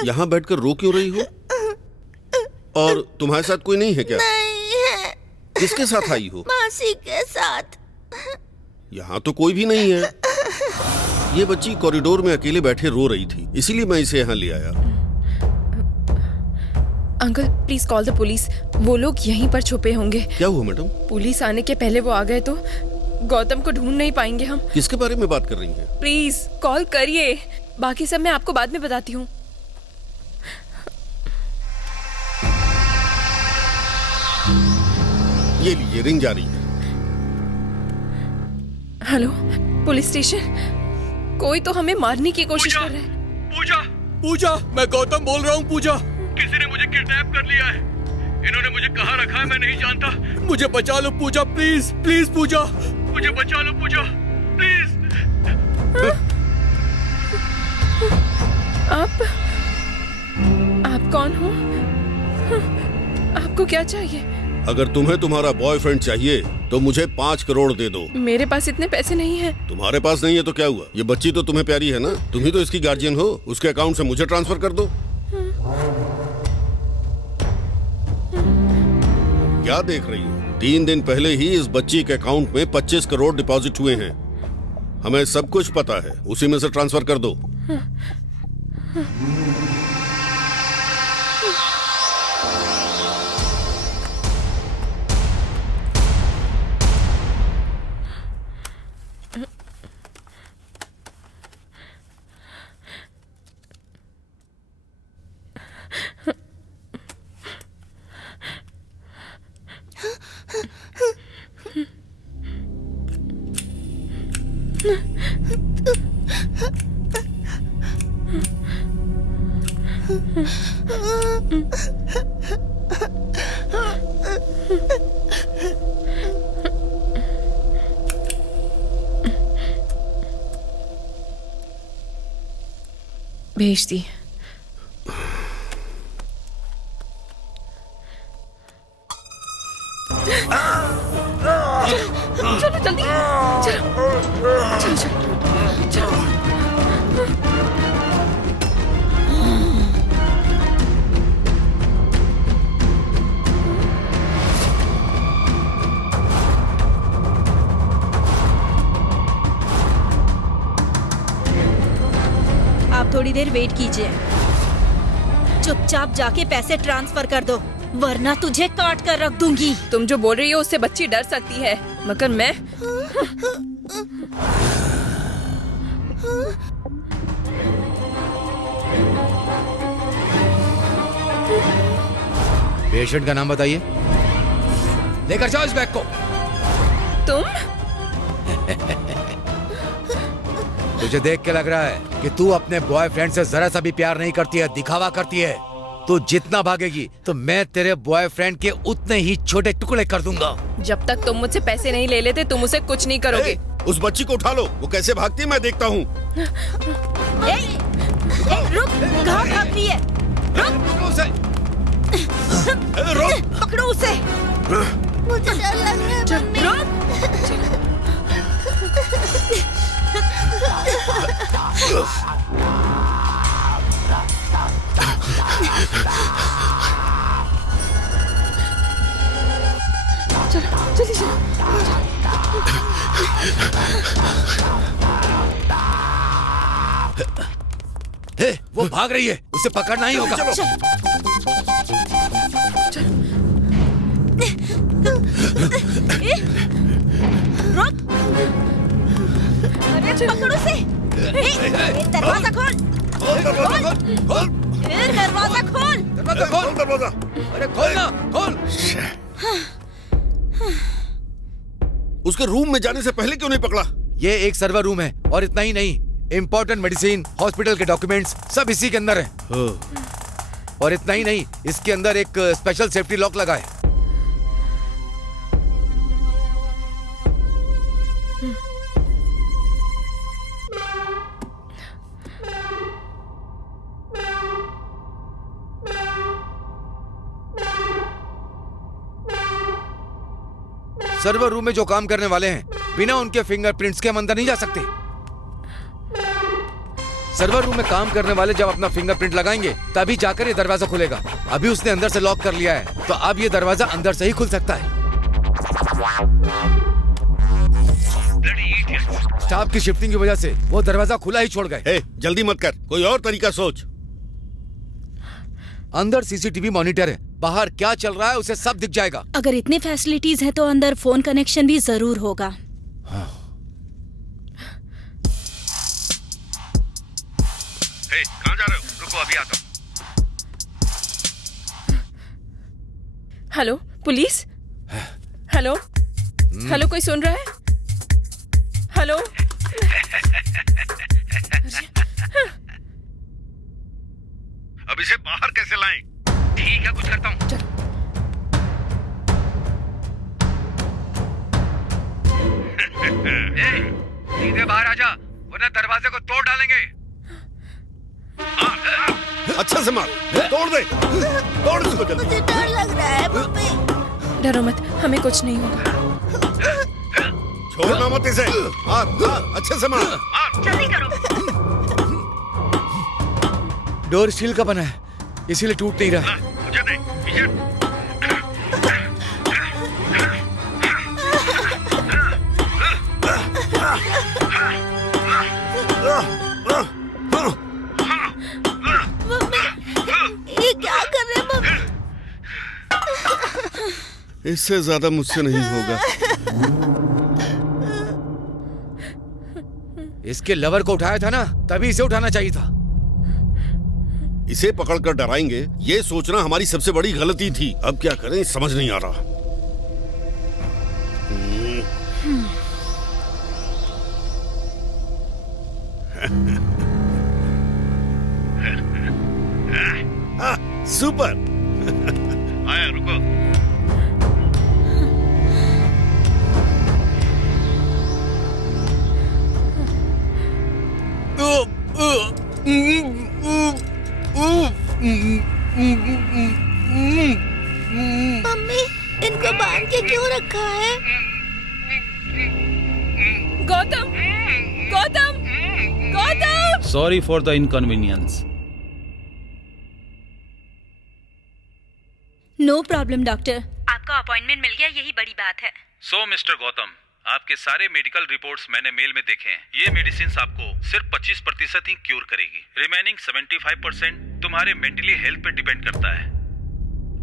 यहाँ बैठकर रो क्यों रही हो? और तुम्हारे साथ कोई नहीं है क्या? नहीं है। किसके साथ आई हो? मासी के साथ। यहाँ तो कोई भी नहीं है। ये बच्ची कॉरिडोर में अकेले बैठे रो रही थी, इसीलिए मैं इसे यहाँ ले आया। Uncle please call the police. वो लोग यहीं पर छुपे होंगे। क्या हुआ मैडम? पुलिस आने के पहले वो आ गए तो गौतम को ढूंढ नहीं पाएंगे हम। किसके बारे में बात कर रही हैं? प्लीज कॉल करिए, बाकी सब मैं आपको बाद में बताती हूँ। ये लीजिए, रिंग जा रही है। Hello police station. कोई तो हमें मारने की कोशिश कर रहा है। पूजा, पूजा, मैं गौतम बोल रहा हूँ। पूजा, किसी ने मुझे किडनैप कर लिया है। इन्होंने मुझे कहाँ रखा है मैं नहीं जानता। मुझे बचा लो पूजा, प्लीज प्लीज पूजा, मुझे बचा लो पूजा, प्लीज। आप कौन हो? आपको क्या चाहिए? अगर तुम्हें तुम्हारा बॉयफ्रेंड चाहिए तो मुझे 5 करोड़ दे दो। मेरे पास इतने पैसे नहीं हैं। तुम्हारे पास नहीं है तो क्या हुआ? ये बच्ची तो तुम्हें प्यारी है ना, तुम ही तो इसकी गार्जियन हो। उसके अकाउंट से मुझे ट्रांसफर कर दो। क्या देख रही हो? 3 दिन पहले ही इस बच्ची के अकाउंट में 25 करोड़ डिपॉजिट हुए हैं। हमें सब कुछ पता है, उसी में से ट्रांसफर कर दो। भेज दी। चलो जल्दी, चलो चलो चलो चलो। आप थोड़ी देर वेट कीजिए। चुपचाप जाके पैसे ट्रांसफर कर दो, वरना तुझे काट कर रख दूंगी। तुम जो बोल रही हो उससे बच्ची डर सकती है, मगर मैं पेशेंट का नाम बताइए। लेकर जाओ इस बैग को। तुम तुझे देख के लग रहा है कि तू अपने बॉयफ्रेंड से जरा सा भी प्यार नहीं करती है, दिखावा करती है। तू जितना भागेगी तो मैं तेरे बॉयफ्रेंड के उतने ही छोटे टुकड़े कर दूंगा। जब तक तुम मुझसे पैसे नहीं ले लेते तुम उसे कुछ नहीं करोगे। उस बच्ची को उठा लो, वो कैसे भागती है मैं देखता हूँ। रुक, कहाँ भाग रही है? रुक, पकड़ो उसे। मुझे डर लग रहा है मम्मी। जल्दी चलो। वो भाग रही है, उसे पकड़ना ही होगा। रुक, अरे पकड़ो उसे। दरवाजा खोल। दरवाजा खोल। अरे खोल ना, खोल। उसके रूम में जाने से पहले क्यों नहीं पकड़ा? ये एक सर्वर रूम है और इतना ही नहीं, इम्पोर्टेंट मेडिसिन, हॉस्पिटल के डॉक्यूमेंट्स सब इसी के अंदर है। और इतना ही नहीं, इसके अंदर एक स्पेशल सेफ्टी लॉक लगा है। सर्वर रूम में जो काम करने वाले हैं, बिना उनके फिंगरप्रिंट्स के हम अंदर नहीं जा सकते। सर्वर रूम में काम करने वाले जब अपना फिंगरप्रिंट लगाएंगे तभी जाकर ये दरवाजा खुलेगा। अभी उसने अंदर से लॉक कर लिया है, तो अब ये दरवाजा अंदर से ही खुल सकता है। स्टाफ की शिफ्टिंग की वजह से वो दरवाजा खुला ही छोड़ गए। जल्दी मत कर, कोई और तरीका सोच। अंदर सीसीटीवी मॉनिटर है, बाहर क्या चल रहा है उसे सब दिख जाएगा। अगर इतने फैसिलिटीज है तो अंदर फोन कनेक्शन भी जरूर होगा। कहाँ जा रहे हो? रुको, अभी आता हूँ। Hello police? हेलो हेलो, कोई सुन रहा है? हेलो। अब इसे बाहर कैसे लाएं? ठीक है, कुछ करता हूँ। सीधे बाहर आ जा, वरना दरवाजे को तोड़ डालेंगे। अच्छा से मार, तोड़ दे, तोड़ इसको जल्दी। मुझे डर लग रहा है मम्मी। डरो मत, हमें कुछ नहीं होगा। छोड़ना मत इसे। अच्छे से मार, जल्दी करो। डोर स्टील का बना है, इसीलिए टूट नहीं रहा। मुझे दे, पीछे। ये क्या कर रहे हैं मम्मी? इससे ज्यादा मुझसे नहीं होगा। इसके लवर को उठाया था ना, तभी इसे उठाना चाहिए था। इसे पकड़कर डराएंगे, ये सोचना हमारी सबसे बड़ी गलती थी। अब क्या करें समझ नहीं आ रहा। सुपर। आया, रुको। मम्मी, इनको बांध के क्यों रखा है? Gautam, Gautam, Gautam. Sorry for the inconvenience. No problem doctor. आपका अपॉइंटमेंट मिल गया, यही बड़ी बात है। सो मिस्टर गौतम, आपके सारे मेडिकल रिपोर्ट्स मैंने मेल में देखे हैं। ये मेडिसिन आपको सिर्फ 25% ही क्यूर करेगी। रिमेनिंग 75% तुम्हारे मेंटली हेल्थ पे डिपेंड करता है।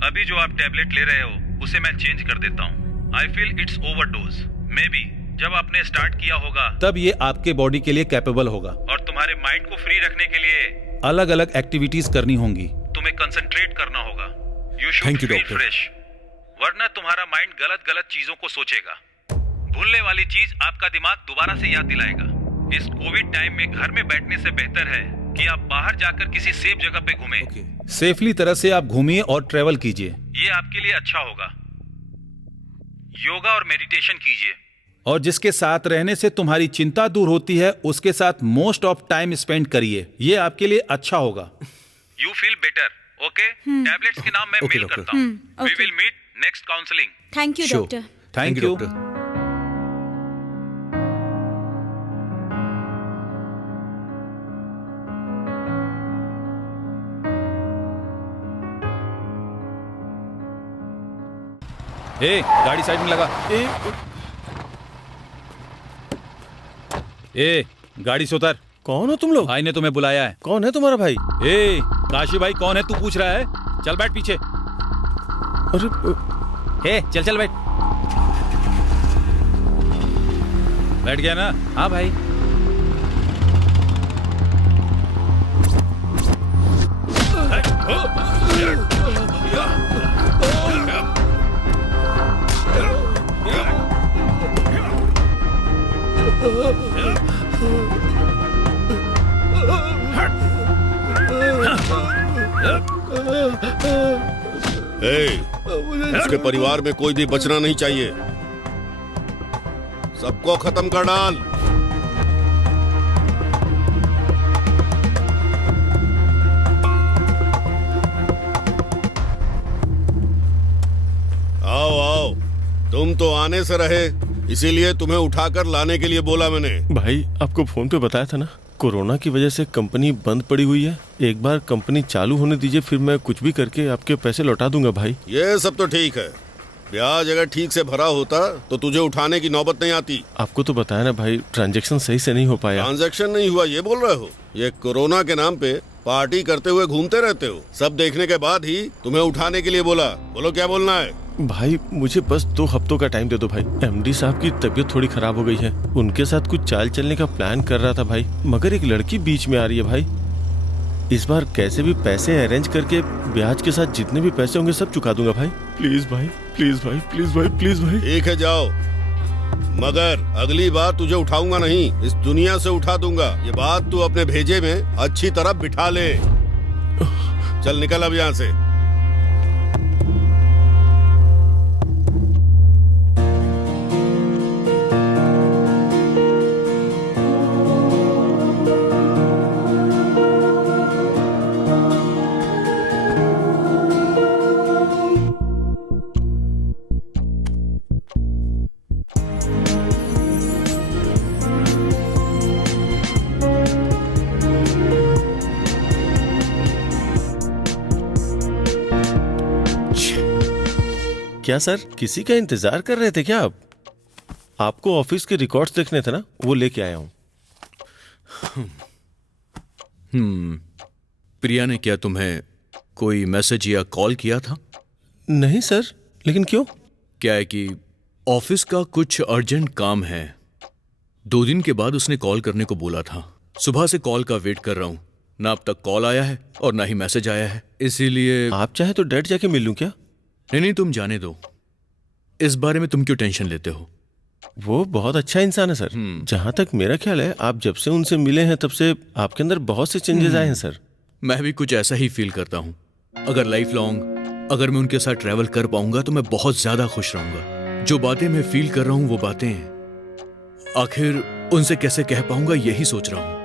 अभी जो आप टैबलेट ले रहे हो उसे मैं चेंज कर देता हूँ। I feel it's overdose. May be जब आपने स्टार्ट किया होगा तब ये आपके बॉडी के लिए कैपेबल होगा और तुम्हारे माइंड को फ्री रखने के लिए अलग अलग एक्टिविटीज करनी होंगी। तुम्हें कंसंट्रेट करना होगा। You should Thank you, feel doctor. Fresh, वरना तुम्हारा माइंड गलत गलत चीजों को सोचेगा। भूलने वाली चीज आपका दिमाग दोबारा से याद दिलाएगा। इस कोविड टाइम में घर में बैठने से बेहतर है कि आप बाहर जाकर किसी सेफ जगह पे घूमें। सेफली तरह से आप घूमिए और ट्रेवल कीजिए। ये आपके लिए अच्छा होगा। योगा और मेडिटेशन कीजिए। और जिसके साथ रहने से तुम्हारी चिंता दूर होती है उसके साथ मोस्ट ऑफ टाइम स्पेंड करिए। ये आपके लिए अच्छा होगा। You feel better, okay? Tablets के नाम मैं मेल करता हूँ। We will meet next counselling. Thank you doctor. Thank you. ए, गाड़ी साइड में लगा। ए, गाड़ी से उतर। कौन हो तुम लोग? भाई ने तुम्हें बुलाया है। कौन है तुम्हारा भाई? ए, काशी भाई कौन है तू पूछ रहा है? चल बैठ पीछे। अरे ए, चल चल बैठ। बैठ गया ना? हाँ भाई। उसके परिवार में कोई भी बचना नहीं चाहिए। सबको खत्म कर डाल। आओ आओ, तुम तो आने से रहे, इसीलिए तुम्हें उठाकर लाने के लिए बोला मैंने। भाई आपको फोन पे बताया था ना, कोरोना की वजह से कंपनी बंद पड़ी हुई है। एक बार कंपनी चालू होने दीजिए, फिर मैं कुछ भी करके आपके पैसे लौटा दूंगा भाई। ये सब तो ठीक है, ब्याज अगर ठीक से भरा होता तो तुझे उठाने की नौबत नहीं आती। आपको तो बताया ना भाई, ट्रांजैक्शन सही से नहीं हो पाया। ट्रांजैक्शन नहीं हुआ ये बोल रहे हो? ये कोरोना के नाम पे पार्टी करते हुए घूमते रहते हो। सब देखने के बाद ही तुम्हें उठाने के लिए बोला। बोलो क्या बोलना है? भाई मुझे बस 2 हफ्तों का टाइम दे दो भाई। एमडी साहब की तबीयत थोड़ी खराब हो गई है, उनके साथ कुछ चाल चलने का प्लान कर रहा था भाई, मगर एक लड़की बीच में आ रही है भाई। इस बार कैसे भी पैसे अरेंज करके ब्याज के साथ जितने भी पैसे होंगे सब चुका दूंगा भाई। प्लीज भाई, प्लीज भाई, प्लीज भाई, प्लीज भाई। ठीक है जाओ, मगर अगली बार तुझे उठाऊंगा नहीं, इस दुनिया से उठा दूंगा। ये बात तू अपने भेजे में अच्छी तरह बिठा ले। चल निकल अब यहाँ से। क्या सर, किसी का इंतजार कर रहे थे क्या आप? आपको ऑफिस के रिकॉर्ड्स देखने थे ना, वो लेके आया हूँ। प्रिया ने क्या तुम्हें कोई मैसेज या कॉल किया था? नहीं सर, लेकिन क्यों? क्या है कि ऑफिस का कुछ अर्जेंट काम है। 2 दिन के बाद उसने कॉल करने को बोला था। सुबह से कॉल का वेट कर रहा हूँ, ना अब तक कॉल आया है और ना ही मैसेज आया है। इसीलिए आप चाहे तो डायरेक्ट जाके मिल लूं क्या? नहीं, तुम जाने दो। इस बारे में तुम क्यों टेंशन लेते हो? वो बहुत अच्छा इंसान है सर। जहां तक मेरा ख्याल है, आप जब से उनसे मिले हैं तब से आपके अंदर बहुत से चेंजेस आए हैं सर। मैं भी कुछ ऐसा ही फील करता हूँ। अगर लाइफ लॉन्ग अगर मैं उनके साथ ट्रैवल कर पाऊंगा तो मैं बहुत ज्यादा खुश रहूंगा। जो बातें मैं फील कर रहा हूँ वो बातें आखिर उनसे कैसे कह पाऊंगा, यही सोच रहा हूँ।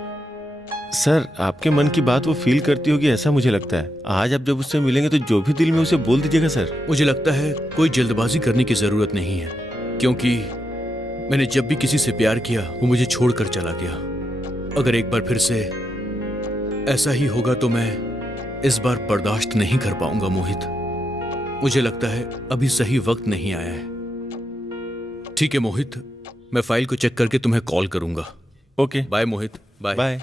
सर आपके मन की बात वो फील करती होगी, ऐसा मुझे लगता है। आज आप जब उससे मिलेंगे तो जो भी दिल में उसे बोल दीजिएगा सर। मुझे लगता है कोई जल्दबाजी करने की जरूरत नहीं है, क्योंकि मैंने जब भी किसी से प्यार किया वो मुझे छोड़कर चला गया। अगर एक बार फिर से ऐसा ही होगा तो मैं इस बार बर्दाश्त नहीं कर पाऊंगा मोहित। मुझे लगता है अभी सही वक्त नहीं आया है। ठीक है मोहित, मैं फाइल को चेक करके तुम्हें कॉल करूंगा। Okay bye Mohit. Bye bye.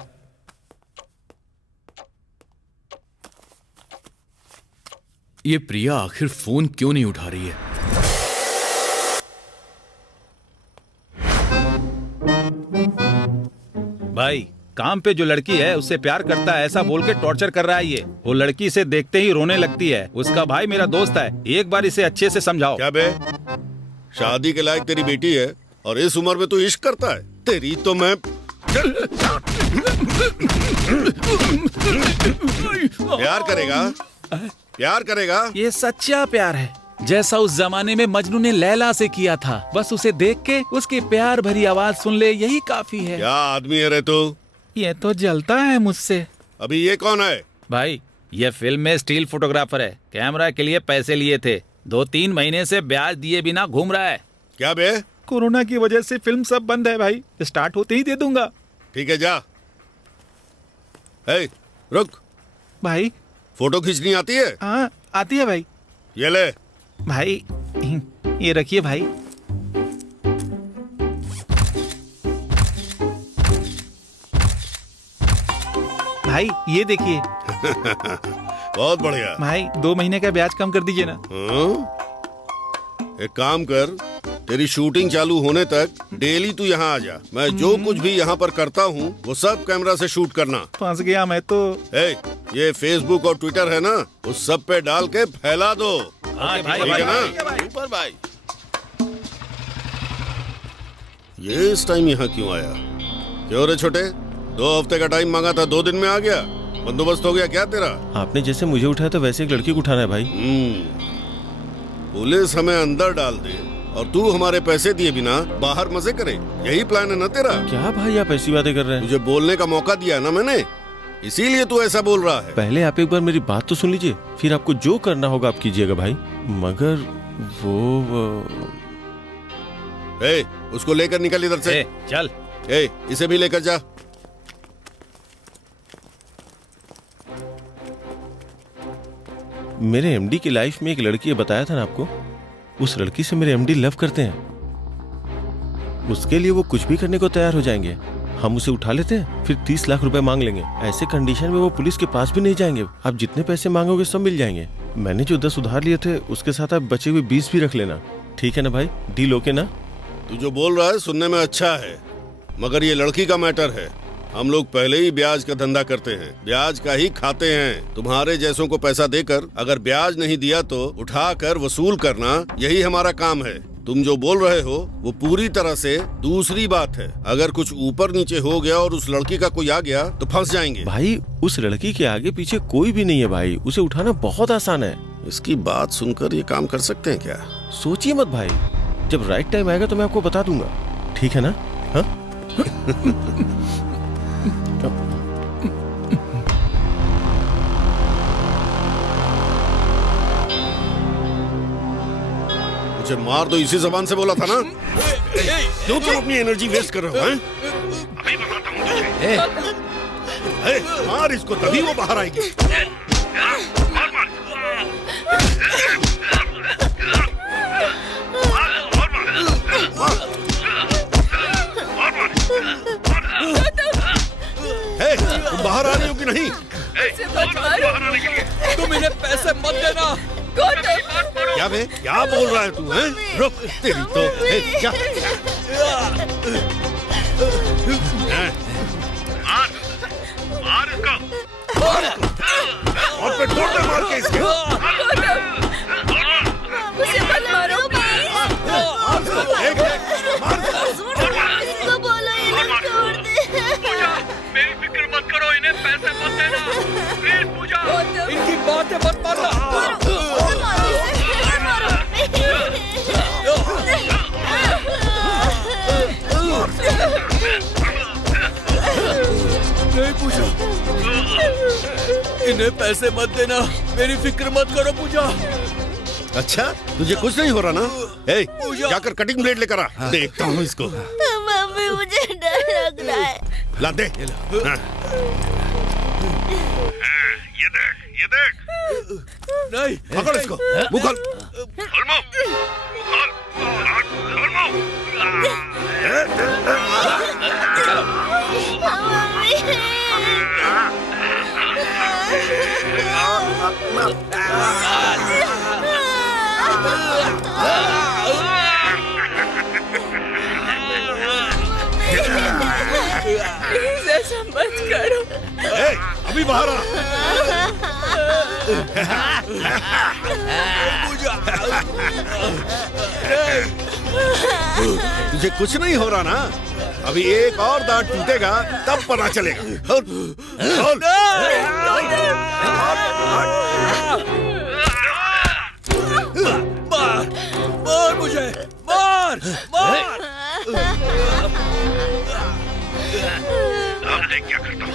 ये प्रिया आखिर फोन क्यों नहीं उठा रही है? भाई काम पे जो लड़की है उससे प्यार करता है ऐसा बोल के टॉर्चर कर रहा है ये। वो लड़की इसे देखते ही रोने लगती है। उसका भाई मेरा दोस्त है, एक बार इसे अच्छे से समझाओ। क्या बे, शादी के लायक तेरी बेटी है और इस उम्र में तू इश्क करता है? तेरी तो मैं प्यार करेगा? प्यार करेगा? ये सच्चा प्यार है, जैसा उस जमाने में मजनू ने लैला से किया था। बस उसे देख के उसकी प्यार भरी आवाज सुन ले, यही काफी है। क्या आदमी है रे तू? ये तो जलता है मुझसे। अभी ये कौन है? भाई ये फिल्म में स्टील फोटोग्राफर है, कैमरा के लिए पैसे लिए थे, 2-3 महीने से ब्याज दिए बिना घूम रहा है। क्या बे? कोरोना की वजह से फिल्म सब बंद है भाई, स्टार्ट होते ही दे दूंगा। ठीक है जा। रुक भाई। फोटो खींचनी आती है? हाँ आती है भाई। ये ले भाई, ये रखिए भाई। भाई ये देखिए। बहुत बढ़िया भाई, 2 महीने का ब्याज कम कर दीजिए ना। एक काम कर, तेरी शूटिंग चालू होने तक डेली तू यहाँ आ जा। मैं जो कुछ भी यहाँ पर करता हूँ वो सब कैमरा से शूट करना। फंस गया मैं तो। ये फेसबुक और ट्विटर है ना, उस सब पे डाल के फैला दो। ठीक है ना? ऊपर भाई। ये इस टाइम यहाँ क्यों आया? क्यों रे छोटे, 2 हफ्ते का टाइम मांगा था, 2 दिन में आ गया? बंदोबस्त हो गया क्या तेरा? आपने जैसे मुझे उठाया तो वैसे एक लड़की को उठाना है भाई। पुलिस हमें अंदर डाल दे और तू हमारे पैसे दिए बिना बाहर मजे करे, यही प्लान है ना तेरा? क्या भाई आप ऐसी बातें कर रहे हैं? तुझे बोलने का मौका दिया ना मैंने, इसीलिए तू ऐसा बोल रहा है। पहले आप एक बार मेरी बात तो सुन लीजिए, फिर आपको जो करना होगा आप कीजिएगा भाई। मगर वो उसको लेकर निकल इधर से। चल। इसे भी लेकर जा। मेरे एमडी की लाइफ में एक लड़की है, बताया था ना आपको। उस लड़की से मेरे एमडी लव करते हैं, उसके लिए वो कुछ भी करने को तैयार हो जाएंगे। हम उसे उठा लेते हैं, फिर 30 लाख रुपए मांग लेंगे। ऐसे कंडीशन में वो पुलिस के पास भी नहीं जाएंगे। आप जितने पैसे मांगोगे सब मिल जाएंगे। मैंने जो 10 उधार लिए थे उसके साथ आप बचे हुए 20 भी रख लेना, ठीक है ना भाई? डील ओके ना? तू जो बोल रहा है सुनने में अच्छा है, मगर ये लड़की का मैटर है। हम लोग पहले ही ब्याज का धंधा करते हैं, ब्याज का ही खाते हैं। तुम्हारे जैसों को पैसा देकर अगर ब्याज नहीं दिया तो उठा कर वसूल करना, यही हमारा काम है। तुम जो बोल रहे हो वो पूरी तरह से दूसरी बात है। अगर कुछ ऊपर नीचे हो गया और उस लड़की का कोई आ गया तो फंस जाएंगे। भाई उस लड़की के आगे पीछे कोई भी नहीं है भाई, उसे उठाना बहुत आसान है। इसकी बात सुनकर ये काम कर सकते हैं क्या? सोचिए मत भाई, जब राइट टाइम आएगा तो मैं आपको बता दूंगा, ठीक है ना? हाँ? मुझे मार दो इसी जबान से बोला था ना? क्यों तुम अपनी एनर्जी वेस्ट कर रहे हो? अभी बताता हूँ तुझे। मार इसको, तभी वो बाहर आएगी। तुम बाहर आ रही हो कि नहीं? तुम इन्हें पैसे मत देना। क्या बे, क्या बोल रहा है तू? हैं? रुक तेरी तो। क्या? मार इसको। और पे तोड़ दे मार के इसके। मुझे मत मारो इसको बोलो ये लोग छोड़ दे। मेरी फिक्र मत करो, इन्हें पैसे मत देना प्लीज पूजा। इनकी बातें मत मानना। नहीं पूजा, इन्हें पैसे मत देना, मेरी फिक्र मत करो पूजा। अच्छा तुझे कुछ नहीं हो रहा ना? जाकर कटिंग ब्लेड लेकर आ, देखता हूँ इसको। मम्मी मुझे डर लग रहा है। ला दे। ये देख। नहीं, पकड़ इसको, मुंह खोल। प्लीज ऐसा मत करो। अभी बाहर आ। तुझे कुछ नहीं हो रहा ना? अभी एक और दांत टूटेगा तब पता चलेगा। मार मुझे, मार मार। अब देख क्या करता हूँ।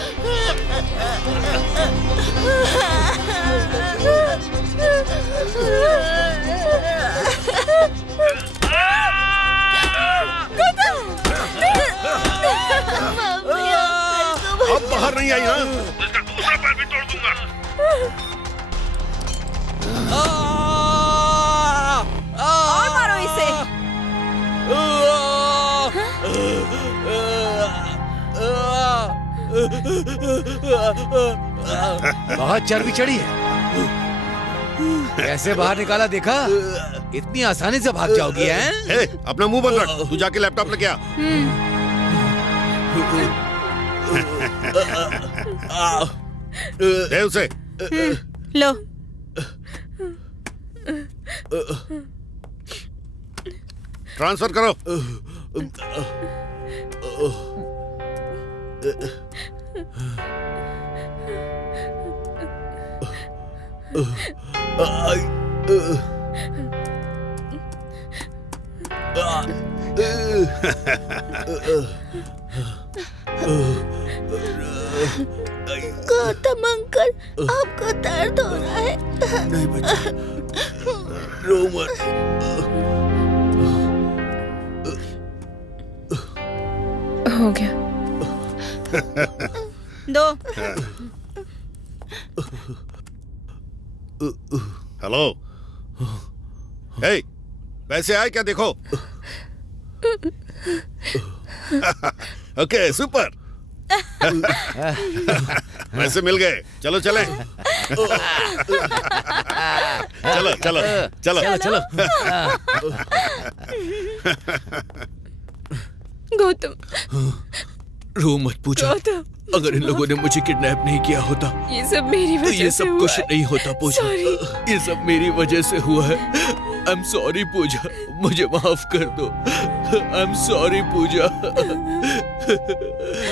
अब बाहर नहीं आई ना? इसका दूसरा पैर भी तोड़ दूंगा। और मारो इसे। बहुत चर्बी चढ़ी है। कैसे बाहर निकाला देखा? इतनी आसानी से भाग जाओगी हैं? हे, अपना मुंह बंद रख। तू जाके लैपटॉप लेके आ। दे उसे। लो। ट्रांसफर करो। गौतम अंकल, आपको दर्द हो रहा है? नहीं बच्चा, रो मत। हो गया। दो। हेलो। हे, पैसे आए क्या देखो। Okay, super. पैसे मिल गए। चलो चले। चलो चलो चलो चलो। गौतम, रो मत पूजा। गौतम, अगर इन लोगों ने मुझे किडनैप नहीं किया होता ये सब मेरी तो वजह ये से सब हुआ कुछ है। नहीं होता पूजा। Sorry। ये सब मेरी वजह से हुआ है। आई एम सॉरी पूजा, मुझे माफ कर दो। आई एम सॉरी पूजा।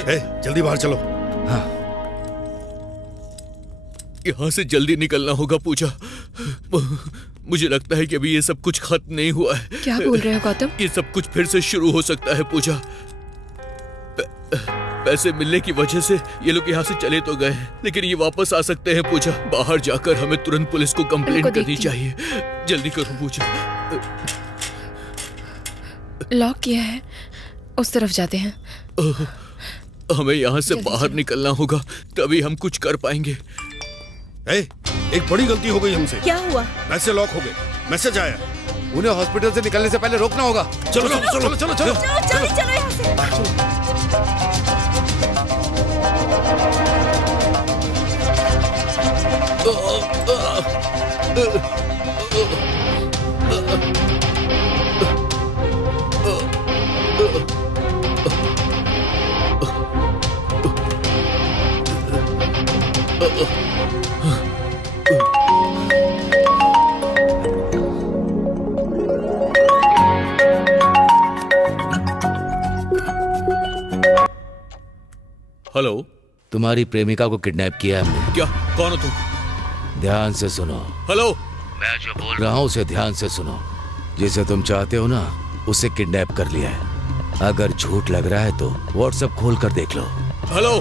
हे, जल्दी बाहर चलो। हाँ। यहाँ से जल्दी निकलना होगा पूजा। मुझे लगता है कि अभी ये सब कुछ खत्म नहीं हुआ है। क्या बोल रहे हो गौतम? ये सब कुछ फिर से शुरू हो सकता है पूजा। पैसे मिलने की वजह से ये लोग यहाँ से चले तो गए, लेकिन ये वापस आ सकते हैं पूजा। बाहर जाकर हमें तुरंत पुलिस को कंप्लेंट उनको करनी देखती चाहिए। जल्दी करो पूजा। लॉक किया है, उस तरफ जाते हैं। हमें यहाँ से जल्दी बाहर चलो। निकलना होगा, तभी हम कुछ कर पाएंगे। हे, एक बड़ी गलती हो गई हमसे। क्या हुआ? पैसे लॉक हो गए। मैसेज आया। उन्हें हॉस्पिटल से निकलने से पहले रोकना होगा। चलो चलो चलो चलो चलो। चलो चलो यहाँ से। हेलो। तुम्हारी प्रेमिका को किडनैप किया हमने। क्या? कौन हो तुम? ध्यान से सुनो। हेलो। मैं जो बोल रहा हूँ उसे ध्यान से सुनो। जिसे तुम चाहते हो ना, उसे किडनैप कर लिया है। अगर झूठ लग रहा है तो व्हाट्सएप खोल कर देख लो। हेलो।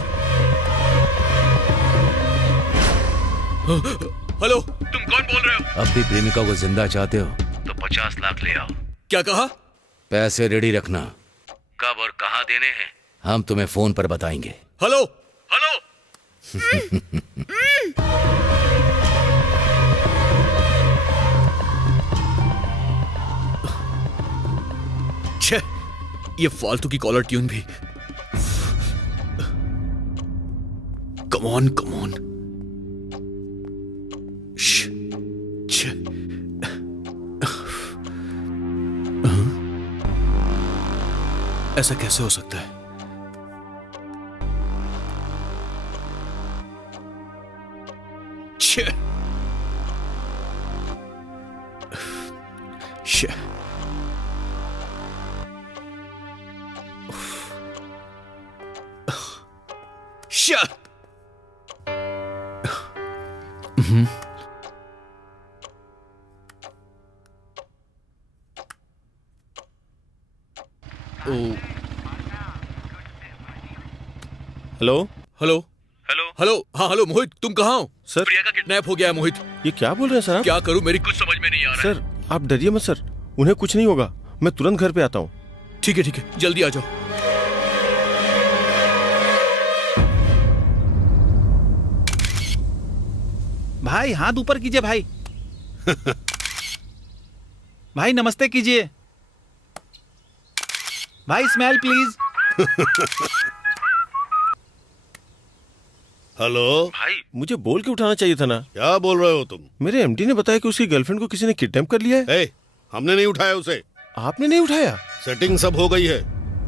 हेलो, तुम कौन बोल रहे हो? अब भी प्रेमिका को जिंदा चाहते हो तो 50 लाख ले आओ। क्या कहा? पैसे रेडी रखना। कब और कहाँ देने हैं? हम तुम्हें फोन पर बताएंगे। हेलो। हेलो। छे, ये फालतू की कॉलर ट्यून भी। Come on come on. ऐसा कैसे हो सकता है? छे। छे। Hello hello hello hello. हाँ हेलो मोहित, तुम कहाँ हो? सर प्रिया का किडनैप हो गया है मोहित। ये क्या बोल रहे हैं सर आप? क्या करूँ, मेरी कुछ समझ में नहीं आ रहा है। सर आप डरिए मत सर, उन्हें कुछ नहीं होगा, मैं तुरंत घर पे आता हूँ। ठीक है, जल्दी आ जाओ। भाई हाथ ऊपर कीजिए भाई। भाई नमस्ते कीजिए। भाई स्माइल प्लीज। हेलो भाई मुझे बोल के उठाना चाहिए था ना। क्या बोल रहे हो तुम? मेरे एमडी ने बताया कि उसकी गर्लफ्रेंड को किसी ने किडनैप कर लिया है। हमने नहीं उठाया उसे। आपने नहीं उठाया? सेटिंग सब हो गई है,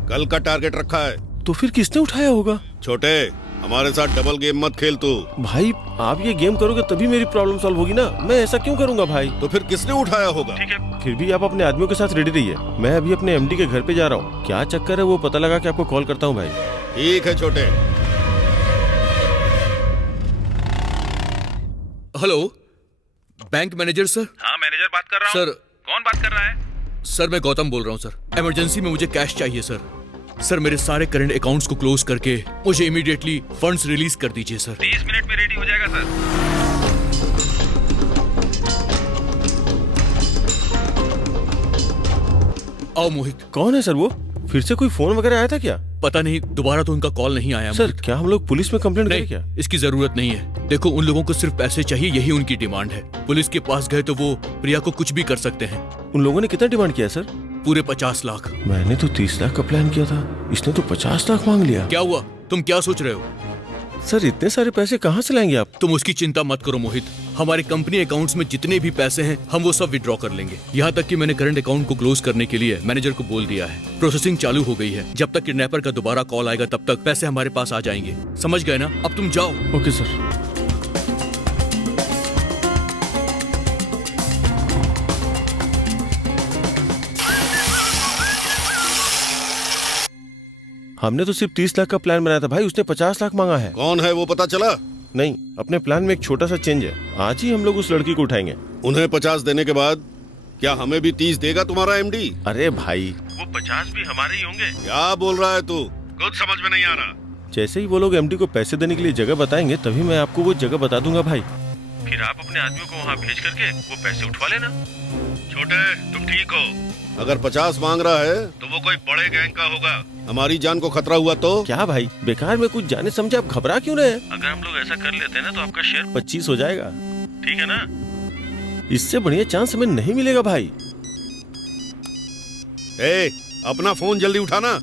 कल का टारगेट रखा है। तो फिर किसने उठाया होगा? छोटे, हमारे साथ डबल गेम मत खेल तू। भाई आप ये गेम करोगे तभी मेरी प्रॉब्लम सॉल्व होगी ना, मैं ऐसा क्यों करूंगा भाई? तो फिर किसने उठाया होगा? ठीक है, फिर भी आप अपने आदमियों के साथ रेडी रहिए, मैं अभी अपने एमडी के घर पे जा रहा हूँ। क्या चक्कर है वो पता लगा के आपको कॉल करता हूँ भाई। ठीक है छोटे। Hello, bank manager sir. हाँ मैनेजर बात कर रहा हूँ। सर। कौन बात कर रहा है? सर मैं गौतम बोल रहा हूँ सर। इमरजेंसी में मुझे कैश चाहिए सर। सर मेरे सारे करंट अकाउंट्स को क्लोज करके मुझे इमीडिएटली फंड्स रिलीज कर दीजिए सर। 30 मिनट में रेडी हो जाएगा सर। आओ मोहित। कौन है सर वो? फिर से कोई फोन वगैरह आया था क्या? पता नहीं, दोबारा तो उनका कॉल नहीं आया। सर क्या हम लोग पुलिस में कंप्लेंट करें क्या? इसकी जरूरत नहीं है। देखो उन लोगों को सिर्फ पैसे चाहिए, यही उनकी डिमांड है। पुलिस के पास गए तो वो प्रिया को कुछ भी कर सकते हैं। उन लोगों ने कितना डिमांड किया सर? पूरे 50 लाख। मैंने तो 30 लाख का प्लान किया था, इसने तो 50 लाख मांग लिया। क्या हुआ, तुम क्या सोच रहे हो? सर इतने सारे पैसे कहाँ से लाएंगे आप? तुम उसकी चिंता मत करो मोहित, हमारे कंपनी अकाउंट्स में जितने भी पैसे हैं हम वो सब विड्रॉ कर लेंगे। यहाँ तक कि मैंने करंट अकाउंट को क्लोज करने के लिए मैनेजर को बोल दिया है। प्रोसेसिंग चालू हो गई है, जब तक किडनैपर का दोबारा कॉल आएगा तब तक पैसे हमारे पास आ जाएंगे। समझ गए ना? अब तुम जाओ। Okay sir. हमने तो सिर्फ 30 लाख का प्लान बनाया था भाई, उसने 50 लाख मांगा है। कौन है वो पता चला? नहीं, अपने प्लान में एक छोटा सा चेंज है, आज ही हम लोग उस लड़की को उठाएंगे। उन्हें 50 देने के बाद क्या हमें भी 30 देगा तुम्हारा एमडी? अरे भाई वो 50 भी हमारे ही होंगे। क्या बोल रहा है तू? कुछ समझ में नहीं आ रहा। जैसे ही वो लोग एमडी को पैसे देने के लिए जगह बताएंगे तभी मैं आपको वो जगह बता दूंगा भाई। फिर आप अपने आदमियों को वहाँ भेज करके वो पैसे उठवा लेना। छोटे तुम ठीक हो? अगर 50 मांग रहा है तो वो कोई बड़े गैंग का होगा। हमारी जान को खतरा हुआ तो? क्या भाई बेकार में कुछ जाने समझे आप घबरा क्यों रहे हैं? अगर हम लोग ऐसा कर लेते हैं ना तो आपका शेयर 25 हो जाएगा। ठीक है ना? इससे बढ़िया चांस हमें नहीं मिलेगा भाई। अपना फोन जल्दी उठाना।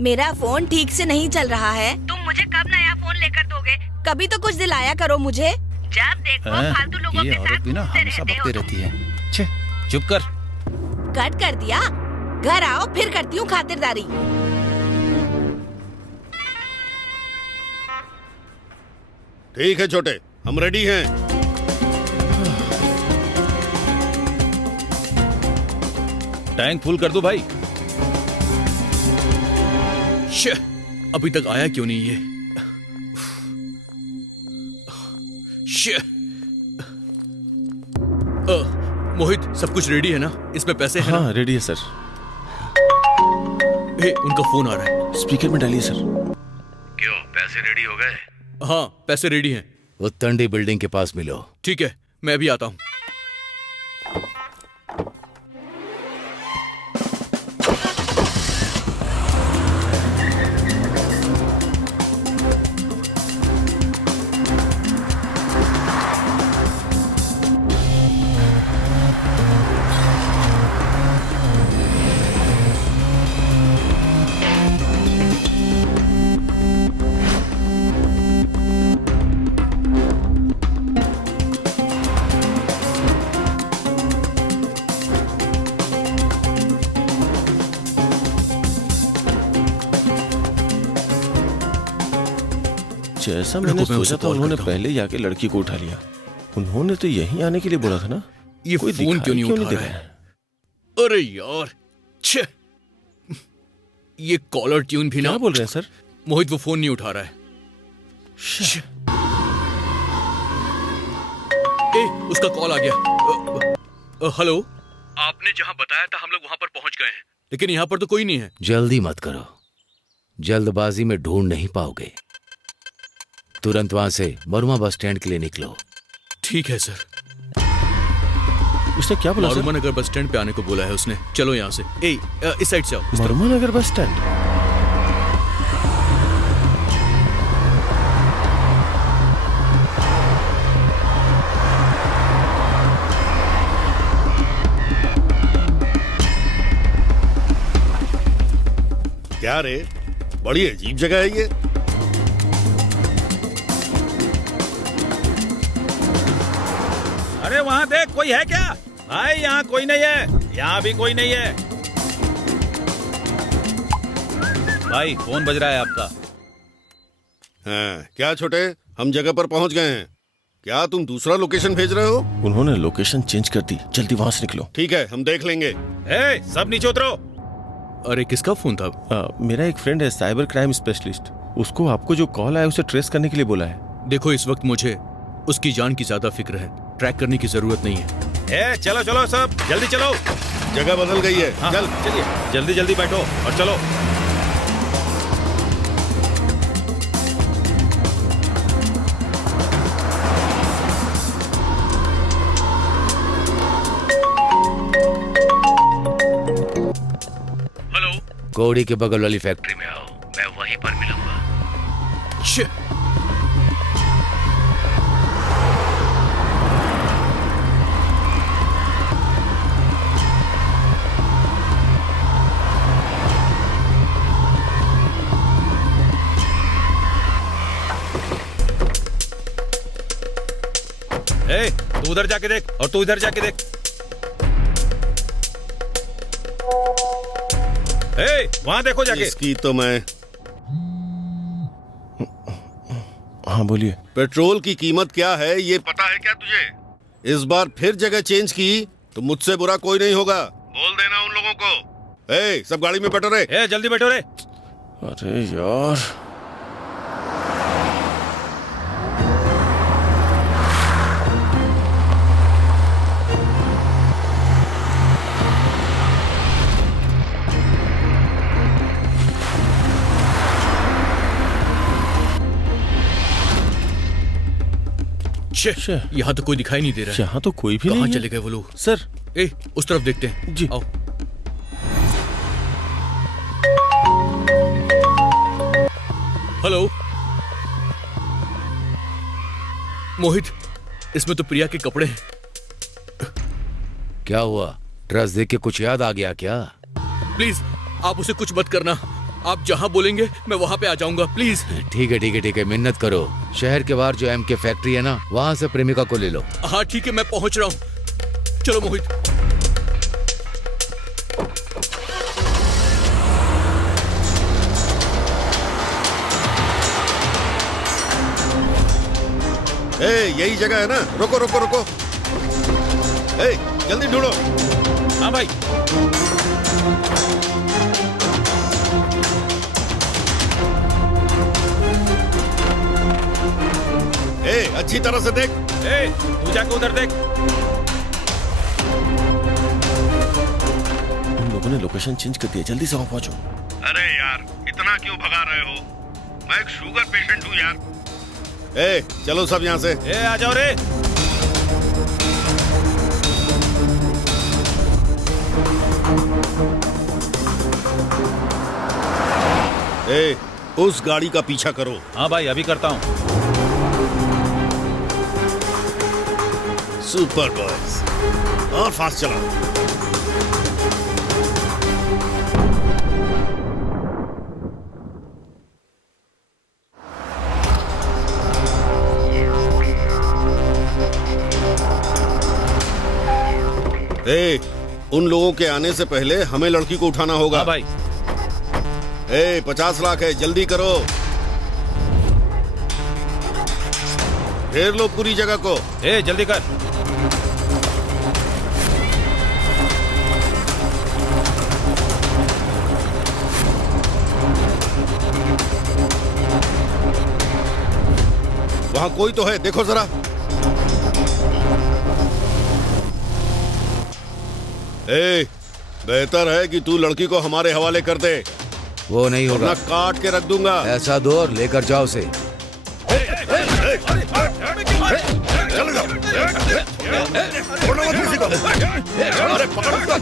मेरा फोन ठीक से नहीं चल रहा है। तुम मुझे कब नया फोन लेकर दोगे? कभी तो कुछ दिलाया करो मुझे। जब देखो फालतू लोगों के साथ घूमते रहते हो तुम। छे, चुप कर। कट कर दिया? घर आओ फिर करती हूँ खातिरदारी। ठीक है छोटे, हम रेडी हैं। टैंक फुल कर दो भाई। अभी तक आया क्यों नहीं ये? मोहित सब कुछ रेडी है ना? इसमें पैसे हैं? हाँ रेडी है सर। उनका फोन आ रहा है। स्पीकर में डालिए सर। क्यों, पैसे रेडी हो गए? हाँ पैसे रेडी हैं। उत्तंडी बिल्डिंग के पास मिलो। ठीक है, मैं भी आता हूँ। जैसा मैंने सोचा था उन्होंने पहले ही आके लड़की को उठा लिया। उन्होंने तो यहीं आने के लिए बोला था ना। ये कोई फोन क्यों नहीं दिखाई उठा रहा है? अरे यार, छे! ये कॉलर ट्यून भी ना। क्या बोल रहे हैं सर? मोहित वो फोन नहीं उठा रहा है। ए, उसका कॉल आ गया। हेलो, आपने जहां बताया था हम लोग वहां पर पहुंच गए हैं, लेकिन यहाँ पर तो कोई नहीं है। जल्दी मत करो, जल्दबाजी में ढूंढ नहीं पाओगे। तुरंत वहां से मरुआ बस स्टैंड के लिए निकलो। ठीक है सर। उसने क्या बोला? मरुआ नगर बस स्टैंड पे आने को बोला है उसने। चलो यहाँ से। इस साइड से आओ। मरुआ नगर बस स्टैंड? क्या रे, बड़ी अजीब जगह है ये। अरे वहाँ देख, कोई है क्या? भाई यहाँ कोई नहीं है, यहाँ भी कोई नहीं है। भाई फोन बज रहा है आपका। हाँ, क्या छोटे, हम जगह पर पहुंच गए हैं। क्या तुम दूसरा लोकेशन भेज रहे हो? उन्होंने लोकेशन चेंज कर दी, जल्दी वहां से निकलो। ठीक है, हम देख लेंगे। सब नीचे उतरो। अरे किसका फोन था? मेरा एक फ्रेंड है, साइबर क्राइम स्पेशलिस्ट। उसको आपको जो कॉल आया उसे ट्रेस करने के लिए बोला है। देखो, इस वक्त मुझे उसकी जान की ज्यादा फिक्र है, ट्रैक करने की जरूरत नहीं है। चलो चलो सब, जल्दी चलो। जगह बदल गई है। हाँ, चलिए जल्दी जल्दी बैठो और चलो। कोड़ी के बगल वाली फैक्ट्री में आओ, मैं वहीं पर मिलूंगा। तू उधर जाके देख और तू इधर जाके देख। वहां देखो जाके। इसकी तो मैं। हाँ बोलिए। पेट्रोल की कीमत क्या है ये पता है क्या तुझे? इस बार फिर जगह चेंज की तो मुझसे बुरा कोई नहीं होगा। बोल देना उन लोगों को। सब गाड़ी में बैठो रे। जल्दी बैठो रे। अरे यार, यहाँ तो कोई दिखाई नहीं दे रहा है। यहाँ तो कोई भी नहीं है। कहाँ चले गए वो लोग? सर, उस तरफ देखते हैं। जी आओ। हेलो मोहित, इसमें तो प्रिया के कपड़े हैं। क्या हुआ? ड्रेस देख के कुछ याद आ गया क्या? प्लीज आप उसे कुछ मत करना। आप जहाँ बोलेंगे मैं वहाँ पे आ जाऊंगा, प्लीज। ठीक है ठीक है ठीक है, मिन्नत करो। शहर के बाहर जो एमके फैक्ट्री है ना, वहाँ से प्रेमिका को ले लो। हाँ ठीक है, मैं पहुँच रहा हूँ। चलो मोहित। यही जगह है ना? रुको रुको रुको। जल्दी ढूंढो। हाँ भाई। अच्छी तरह से देख। तू जाके उधर देख। उन लोगों ने लोकेशन चेंज कर दिया, जल्दी से वहां पहुंचो। अरे यार, इतना क्यों भगा रहे हो? मैं एक शुगर पेशेंट हूँ यार। चलो सब यहाँ से। आ जाओ रे। उस गाड़ी का पीछा करो। हाँ भाई, अभी करता हूँ। सुपर बॉयज, और फास्ट चलाओ। उन लोगों के आने से पहले हमें लड़की को उठाना होगा। हाँ भाई। 50 लाख है, जल्दी करो। घेर लो पूरी जगह को। जल्दी कर। वहाँ कोई तो है, देखो जरा। ए, बेहतर है कि तू लड़की को हमारे हवाले कर दे। वो नहीं होगा। वरना काट के रख दूंगा। ऐसा दो और लेकर जाओ उसे। छोड़ो मत किसी को। अरे पकड़ो उसको।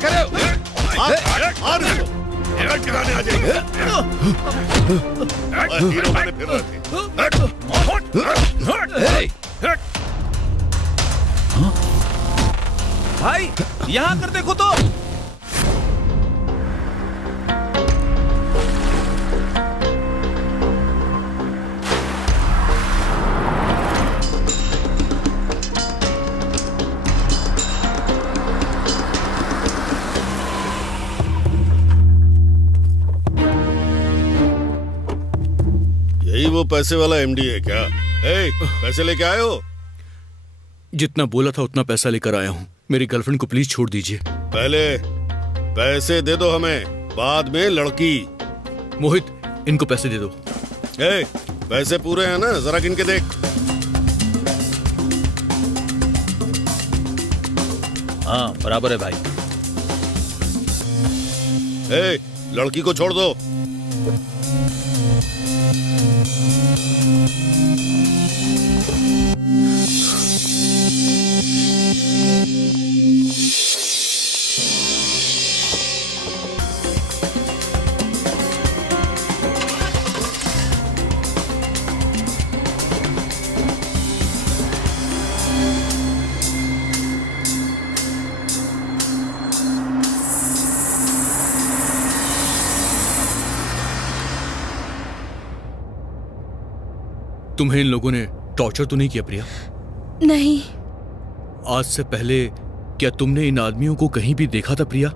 पकड़ गिराने आ जाएंगे। हीरो बने फिर रहे थे। भाई यहाँ कर देखो तो। यही वो पैसे वाला एमडी है क्या? ए, पैसे लेके आए हो? जितना बोला था उतना पैसा लेकर आया हूँ। मेरी गर्लफ्रेंड को प्लीज छोड़ दीजिए। पहले पैसे दे दो हमें, बाद में लड़की। मोहित, इनको पैसे दे दो। ए, पैसे पूरे हैं ना? जरा गिन के देख। हाँ बराबर है भाई। ए, लड़की को छोड़ दो। तुम्हें इन लोगों ने टॉर्चर तो नहीं किया प्रिया? नहीं। आज से पहले क्या तुमने इन आदमियों को कहीं भी देखा था प्रिया?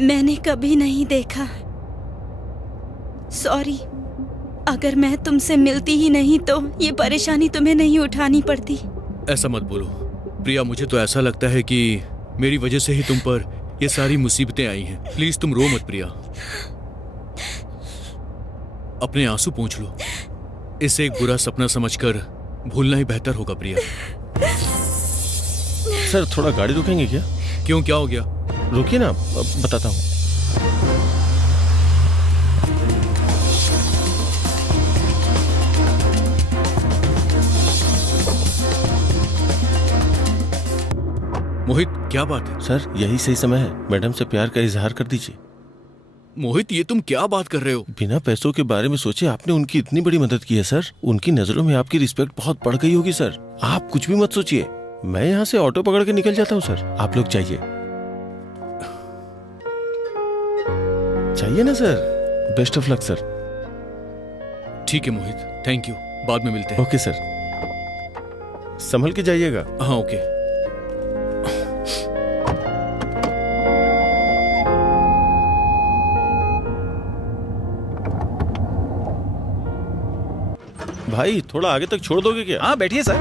मैंने कभी नहीं देखा। सॉरी, अगर मैं तुमसे मिलती ही नहीं तो ये परेशानी तुम्हें नहीं उठानी पड़ती। ऐसा मत बोलो प्रिया, मुझे तो ऐसा लगता है कि मेरी वजह से ही तुम पर ये सारी मुसीबतें आई हैं। प्लीज तुम रो मत प्रिया, अपने आंसू पोंछ लो। इसे एक बुरा सपना समझकर भूलना ही बेहतर होगा प्रिया। सर थोड़ा गाड़ी रुकेंगे क्या? क्यों, क्या हो गया? रुकिए ना, बताता हूँ। मोहित, क्या बात है? सर यही सही समय है, मैडम से प्यार का इजहार कर दीजिए। मोहित, ये तुम क्या बात कर रहे हो? बिना पैसों के बारे में सोचे आपने उनकी इतनी बड़ी मदद की है सर। उनकी नजरों में आपकी रिस्पेक्ट बहुत बढ़ गई होगी सर। आप कुछ भी मत सोचिए, मैं यहाँ से ऑटो पकड़ के निकल जाता हूँ सर। आप लोग जाइए ना sir. Best of luck sir. ठीक है मोहित, थैंक यू, बाद में मिलते हैं। ओके सर, संभल के जाइएगा। हाँ ओके। भाई थोड़ा आगे तक छोड़ दोगे क्या? हाँ बैठिए सर।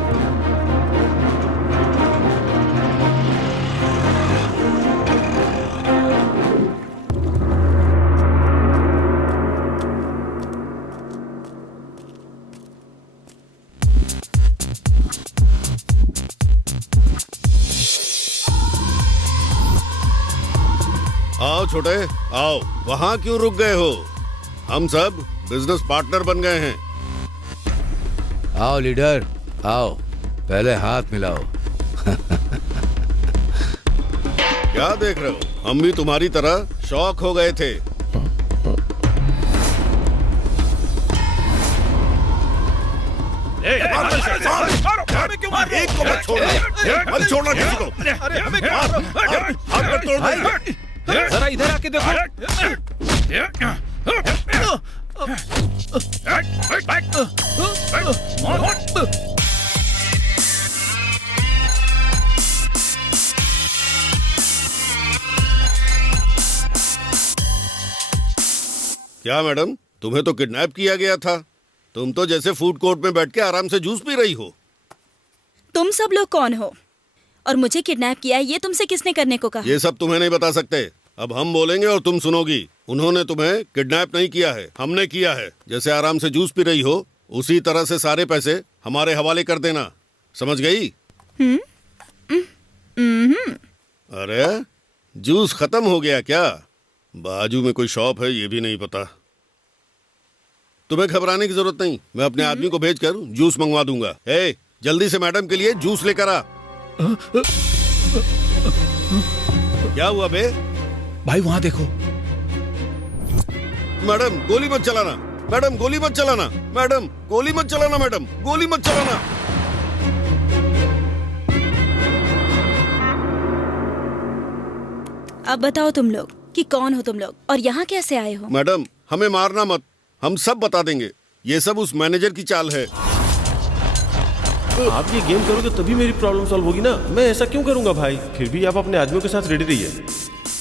आओ छोटे, आओ। वहाँ क्यों रुक गए हो? हम सब बिजनेस पार्टनर बन गए हैं। आओ लीडर, आओ, पहले हाथ मिलाओ। क्या देख रहे हो? हम भी तुम्हारी तरह शौक हो गए थे। एक को मत छोड़ना, मत छोड़ना किसी को। हाथ मत तोड़ना। जरा इधर आके देखो। क्या मैडम, तुम्हें तो किडनैप किया गया था। तुम तो जैसे फूड कोर्ट में बैठ के आराम से जूस पी रही हो। तुम सब लोग कौन हो और मुझे किडनैप किया है ये तुमसे किसने करने को कहा? ये सब तुम्हें नहीं बता सकते। अब हम बोलेंगे और तुम सुनोगी। उन्होंने तुम्हें किडनैप नहीं किया है, हमने किया है। जैसे आराम से जूस पी रही हो, उसी तरह से सारे पैसे हमारे हवाले कर देना, समझ गई? अरे जूस खत्म हो गया क्या? बाजू में कोई शॉप है ये भी नहीं पता। तुम्हें घबराने की जरूरत नहीं, मैं अपने आदमी को भेजकर जूस मंगवा दूंगा। ए, जल्दी से मैडम के लिए जूस लेकर आ। क्या हुआ बे? भाई वहाँ देखो। मैडम गोली मत चलाना, मैडम गोली मत चलाना, मैडम गोली मत चलाना, मैडम गोली मत चलाना। अब बताओ तुम लोग कि कौन हो तुम लोग और यहाँ कैसे आए हो? मैडम हमें मारना मत, हम सब बता देंगे। ये सब उस मैनेजर की चाल है। आप ये गेम करोगे तभी मेरी प्रॉब्लम सॉल्व होगी ना। मैं ऐसा क्यों करूंगा भाई? फिर भी आप अपने आदमियों के साथ रेडी रहिए।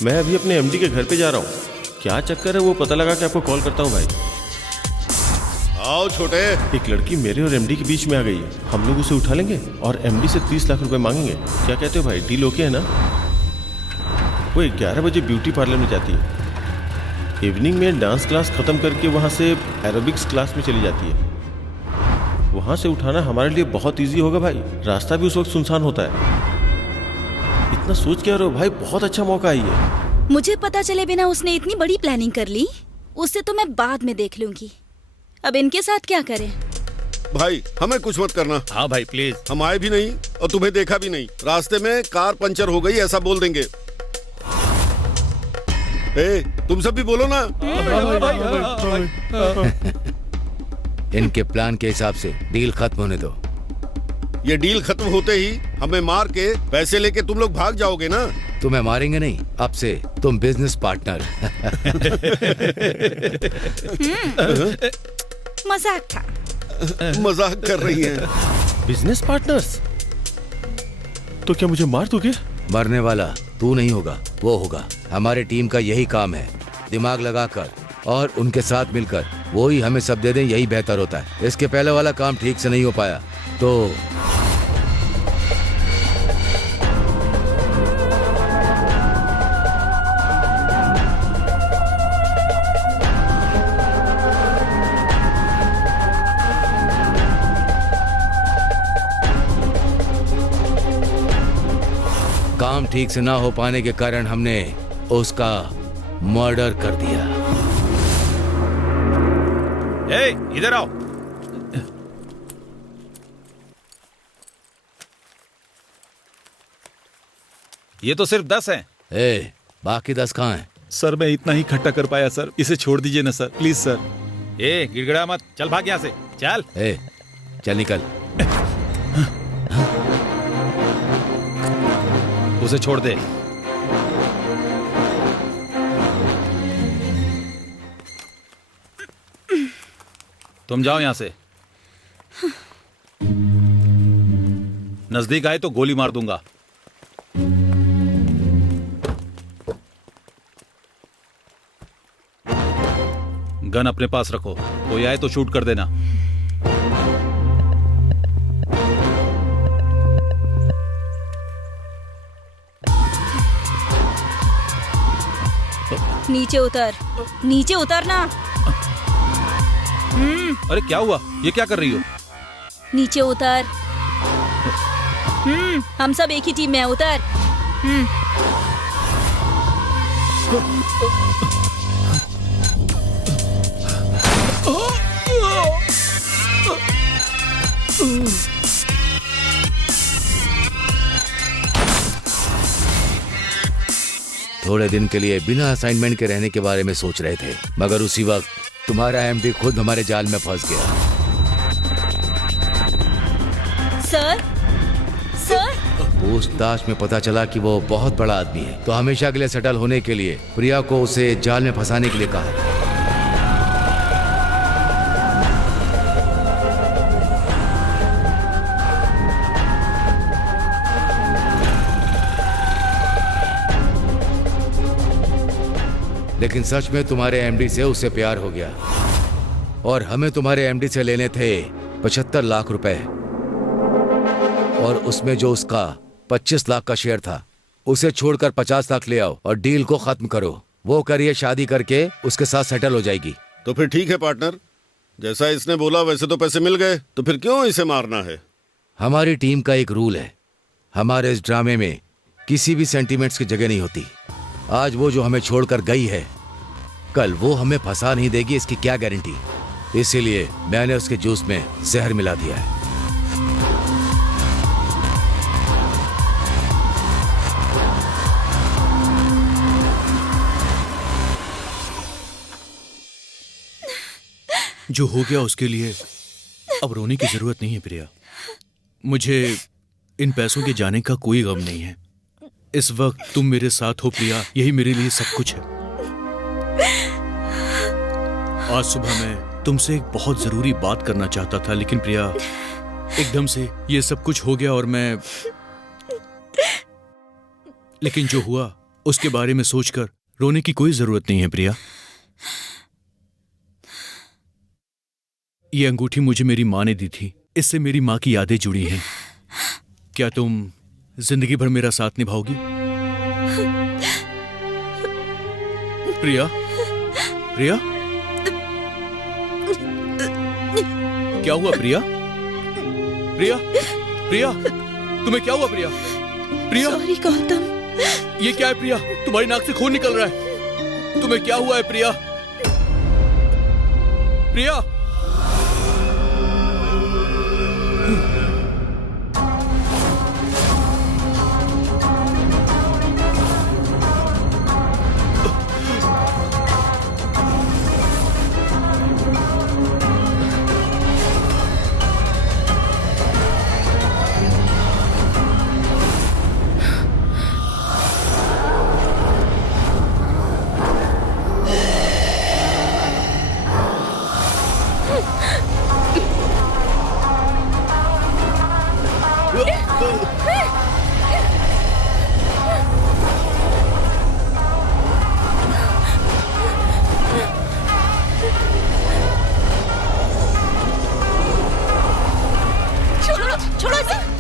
मैं अभी अपने एमडी के घर पे जा रहा हूँ। क्या चक्कर है वो पता लगा के आपको कॉल करता हूँ भाई। आओ छोटे। एक लड़की मेरे और एमडी के बीच में आ गई है। हम लोग उसे उठा लेंगे और एमडी से 30 लाख रुपए मांगेंगे। क्या कहते हो भाई, डील ओके है ना? वो 11 बजे ब्यूटी पार्लर में जाती है। इवनिंग में डांस क्लास खत्म करके वहाँ से एरोबिक्स क्लास में चली जाती है। वहाँ से उठाना हमारे लिए बहुत इजी होगा भाई। रास्ता भी उस वक्त सुनसान होता है। इतना सोच क्या रहे हो भाई? बहुत अच्छा मौका है ये। मुझे पता चले बिना उसने इतनी बड़ी प्लानिंग कर ली। उससे तो मैं बाद में देख लूंगी। अब इनके साथ क्या करें? भाई हमें कुछ मत करना। हाँ भाई प्लीज। हम आए भी नहीं और तुम्हें देखा भी नहीं। रास्ते में कार पंचर हो गई ऐसा बोल देंगे। ए, तुम सब भी बोलो ना। इनके प्लान के हिसाब से डील खत्म होने दो। ये डील खत्म होते ही हमें मार के पैसे लेके तुम लोग भाग जाओगे ना। तुम्हें मारेंगे नहीं, अब से तुम बिजनेस पार्टनर। मजाक था। मजाक कर रही हैं। Business partners? तो क्या मुझे मार दोगे? मरने वाला तू नहीं होगा, वो होगा। हमारे टीम का यही काम है, दिमाग लगाकर और उनके साथ मिलकर वो ही हमें सब दे दें, यही बेहतर होता है। इसके पहले वाला काम ठीक से नहीं हो पाया तो काम ठीक से ना हो पाने के कारण हमने उसका मर्डर कर दिया। ए, इधर आओ। ये तो सिर्फ 10 हैं। ए, बाकी 10 कहाँ हैं? सर मैं इतना ही इकट्ठा कर पाया सर। इसे छोड़ दीजिए ना सर, प्लीज सर। ए, गिड़गिड़ा मत, चल भाग यहाँ से, चल। ए, चल निकल। उसे छोड़ दे। तुम जाओ यहां से। नजदीक आए तो गोली मार दूंगा। गन अपने पास रखो, कोई आए तो शूट कर देना। नीचे उतर, नीचे उतर ना। अरे क्या हुआ? ये क्या कर रही हो? नीचे उतर। हम सब एक ही टीम में हैं, उतर। थोड़े दिन के लिए बिना असाइनमेंट के रहने के बारे में सोच रहे थे, मगर उसी वक्त तुम्हारा एमडी खुद हमारे जाल में फंस गया। Sir, sir. पूछताछ में पता चला कि वो बहुत बड़ा आदमी है, तो हमेशा के लिए सेटल होने के लिए प्रिया को उसे जाल में फंसाने के लिए कहा। लेकिन सच में तुम्हारे एमडी से उसे प्यार हो गया और हमें तुम्हारे एमडी से लेने थे 75 लाख रुपए, और उसमें जो उसका 25 लाख का शेयर था उसे छोड़कर 50 लाख ले आओ और डील को खत्म करो। वो करिए, शादी करके उसके साथ सेटल हो जाएगी। तो फिर ठीक है पार्टनर, जैसा इसने बोला वैसे तो पैसे मिल गए, तो फिर क्यों इसे मारना है? हमारी टीम का एक रूल है, हमारे इस ड्रामे में किसी भी सेंटीमेंट्स की जगह नहीं होती। आज वो जो हमें छोड़कर गई है, कल वो हमें फंसा नहीं देगी, इसकी क्या गारंटी। इसीलिए मैंने उसके जूस में जहर मिला दिया है। जो हो गया उसके लिए अब रोने की जरूरत नहीं है प्रिया। मुझे इन पैसों के जाने का कोई गम नहीं है। इस वक्त तुम मेरे साथ हो प्रिया, यही मेरे लिए सब कुछ है। आज सुबह मैं तुमसे एक बहुत जरूरी बात करना चाहता था, लेकिन प्रिया एकदम से ये सब कुछ हो गया और लेकिन जो हुआ उसके बारे में सोचकर रोने की कोई जरूरत नहीं है प्रिया। ये अंगूठी मुझे मेरी माँ ने दी थी, इससे मेरी माँ की यादें जुड़ी हैं। क्या तुम जिंदगी भर मेरा साथ निभाओगी? प्रिया, प्रिया, क्या हुआ प्रिया? प्रिया, प्रिया, तुम्हें क्या हुआ प्रिया? प्रिया, सॉरी गौतम। ये क्या है प्रिया? तुम्हारी नाक से खून निकल रहा है। तुम्हें क्या हुआ है प्रिया? प्रिया, छोड़ो इसे।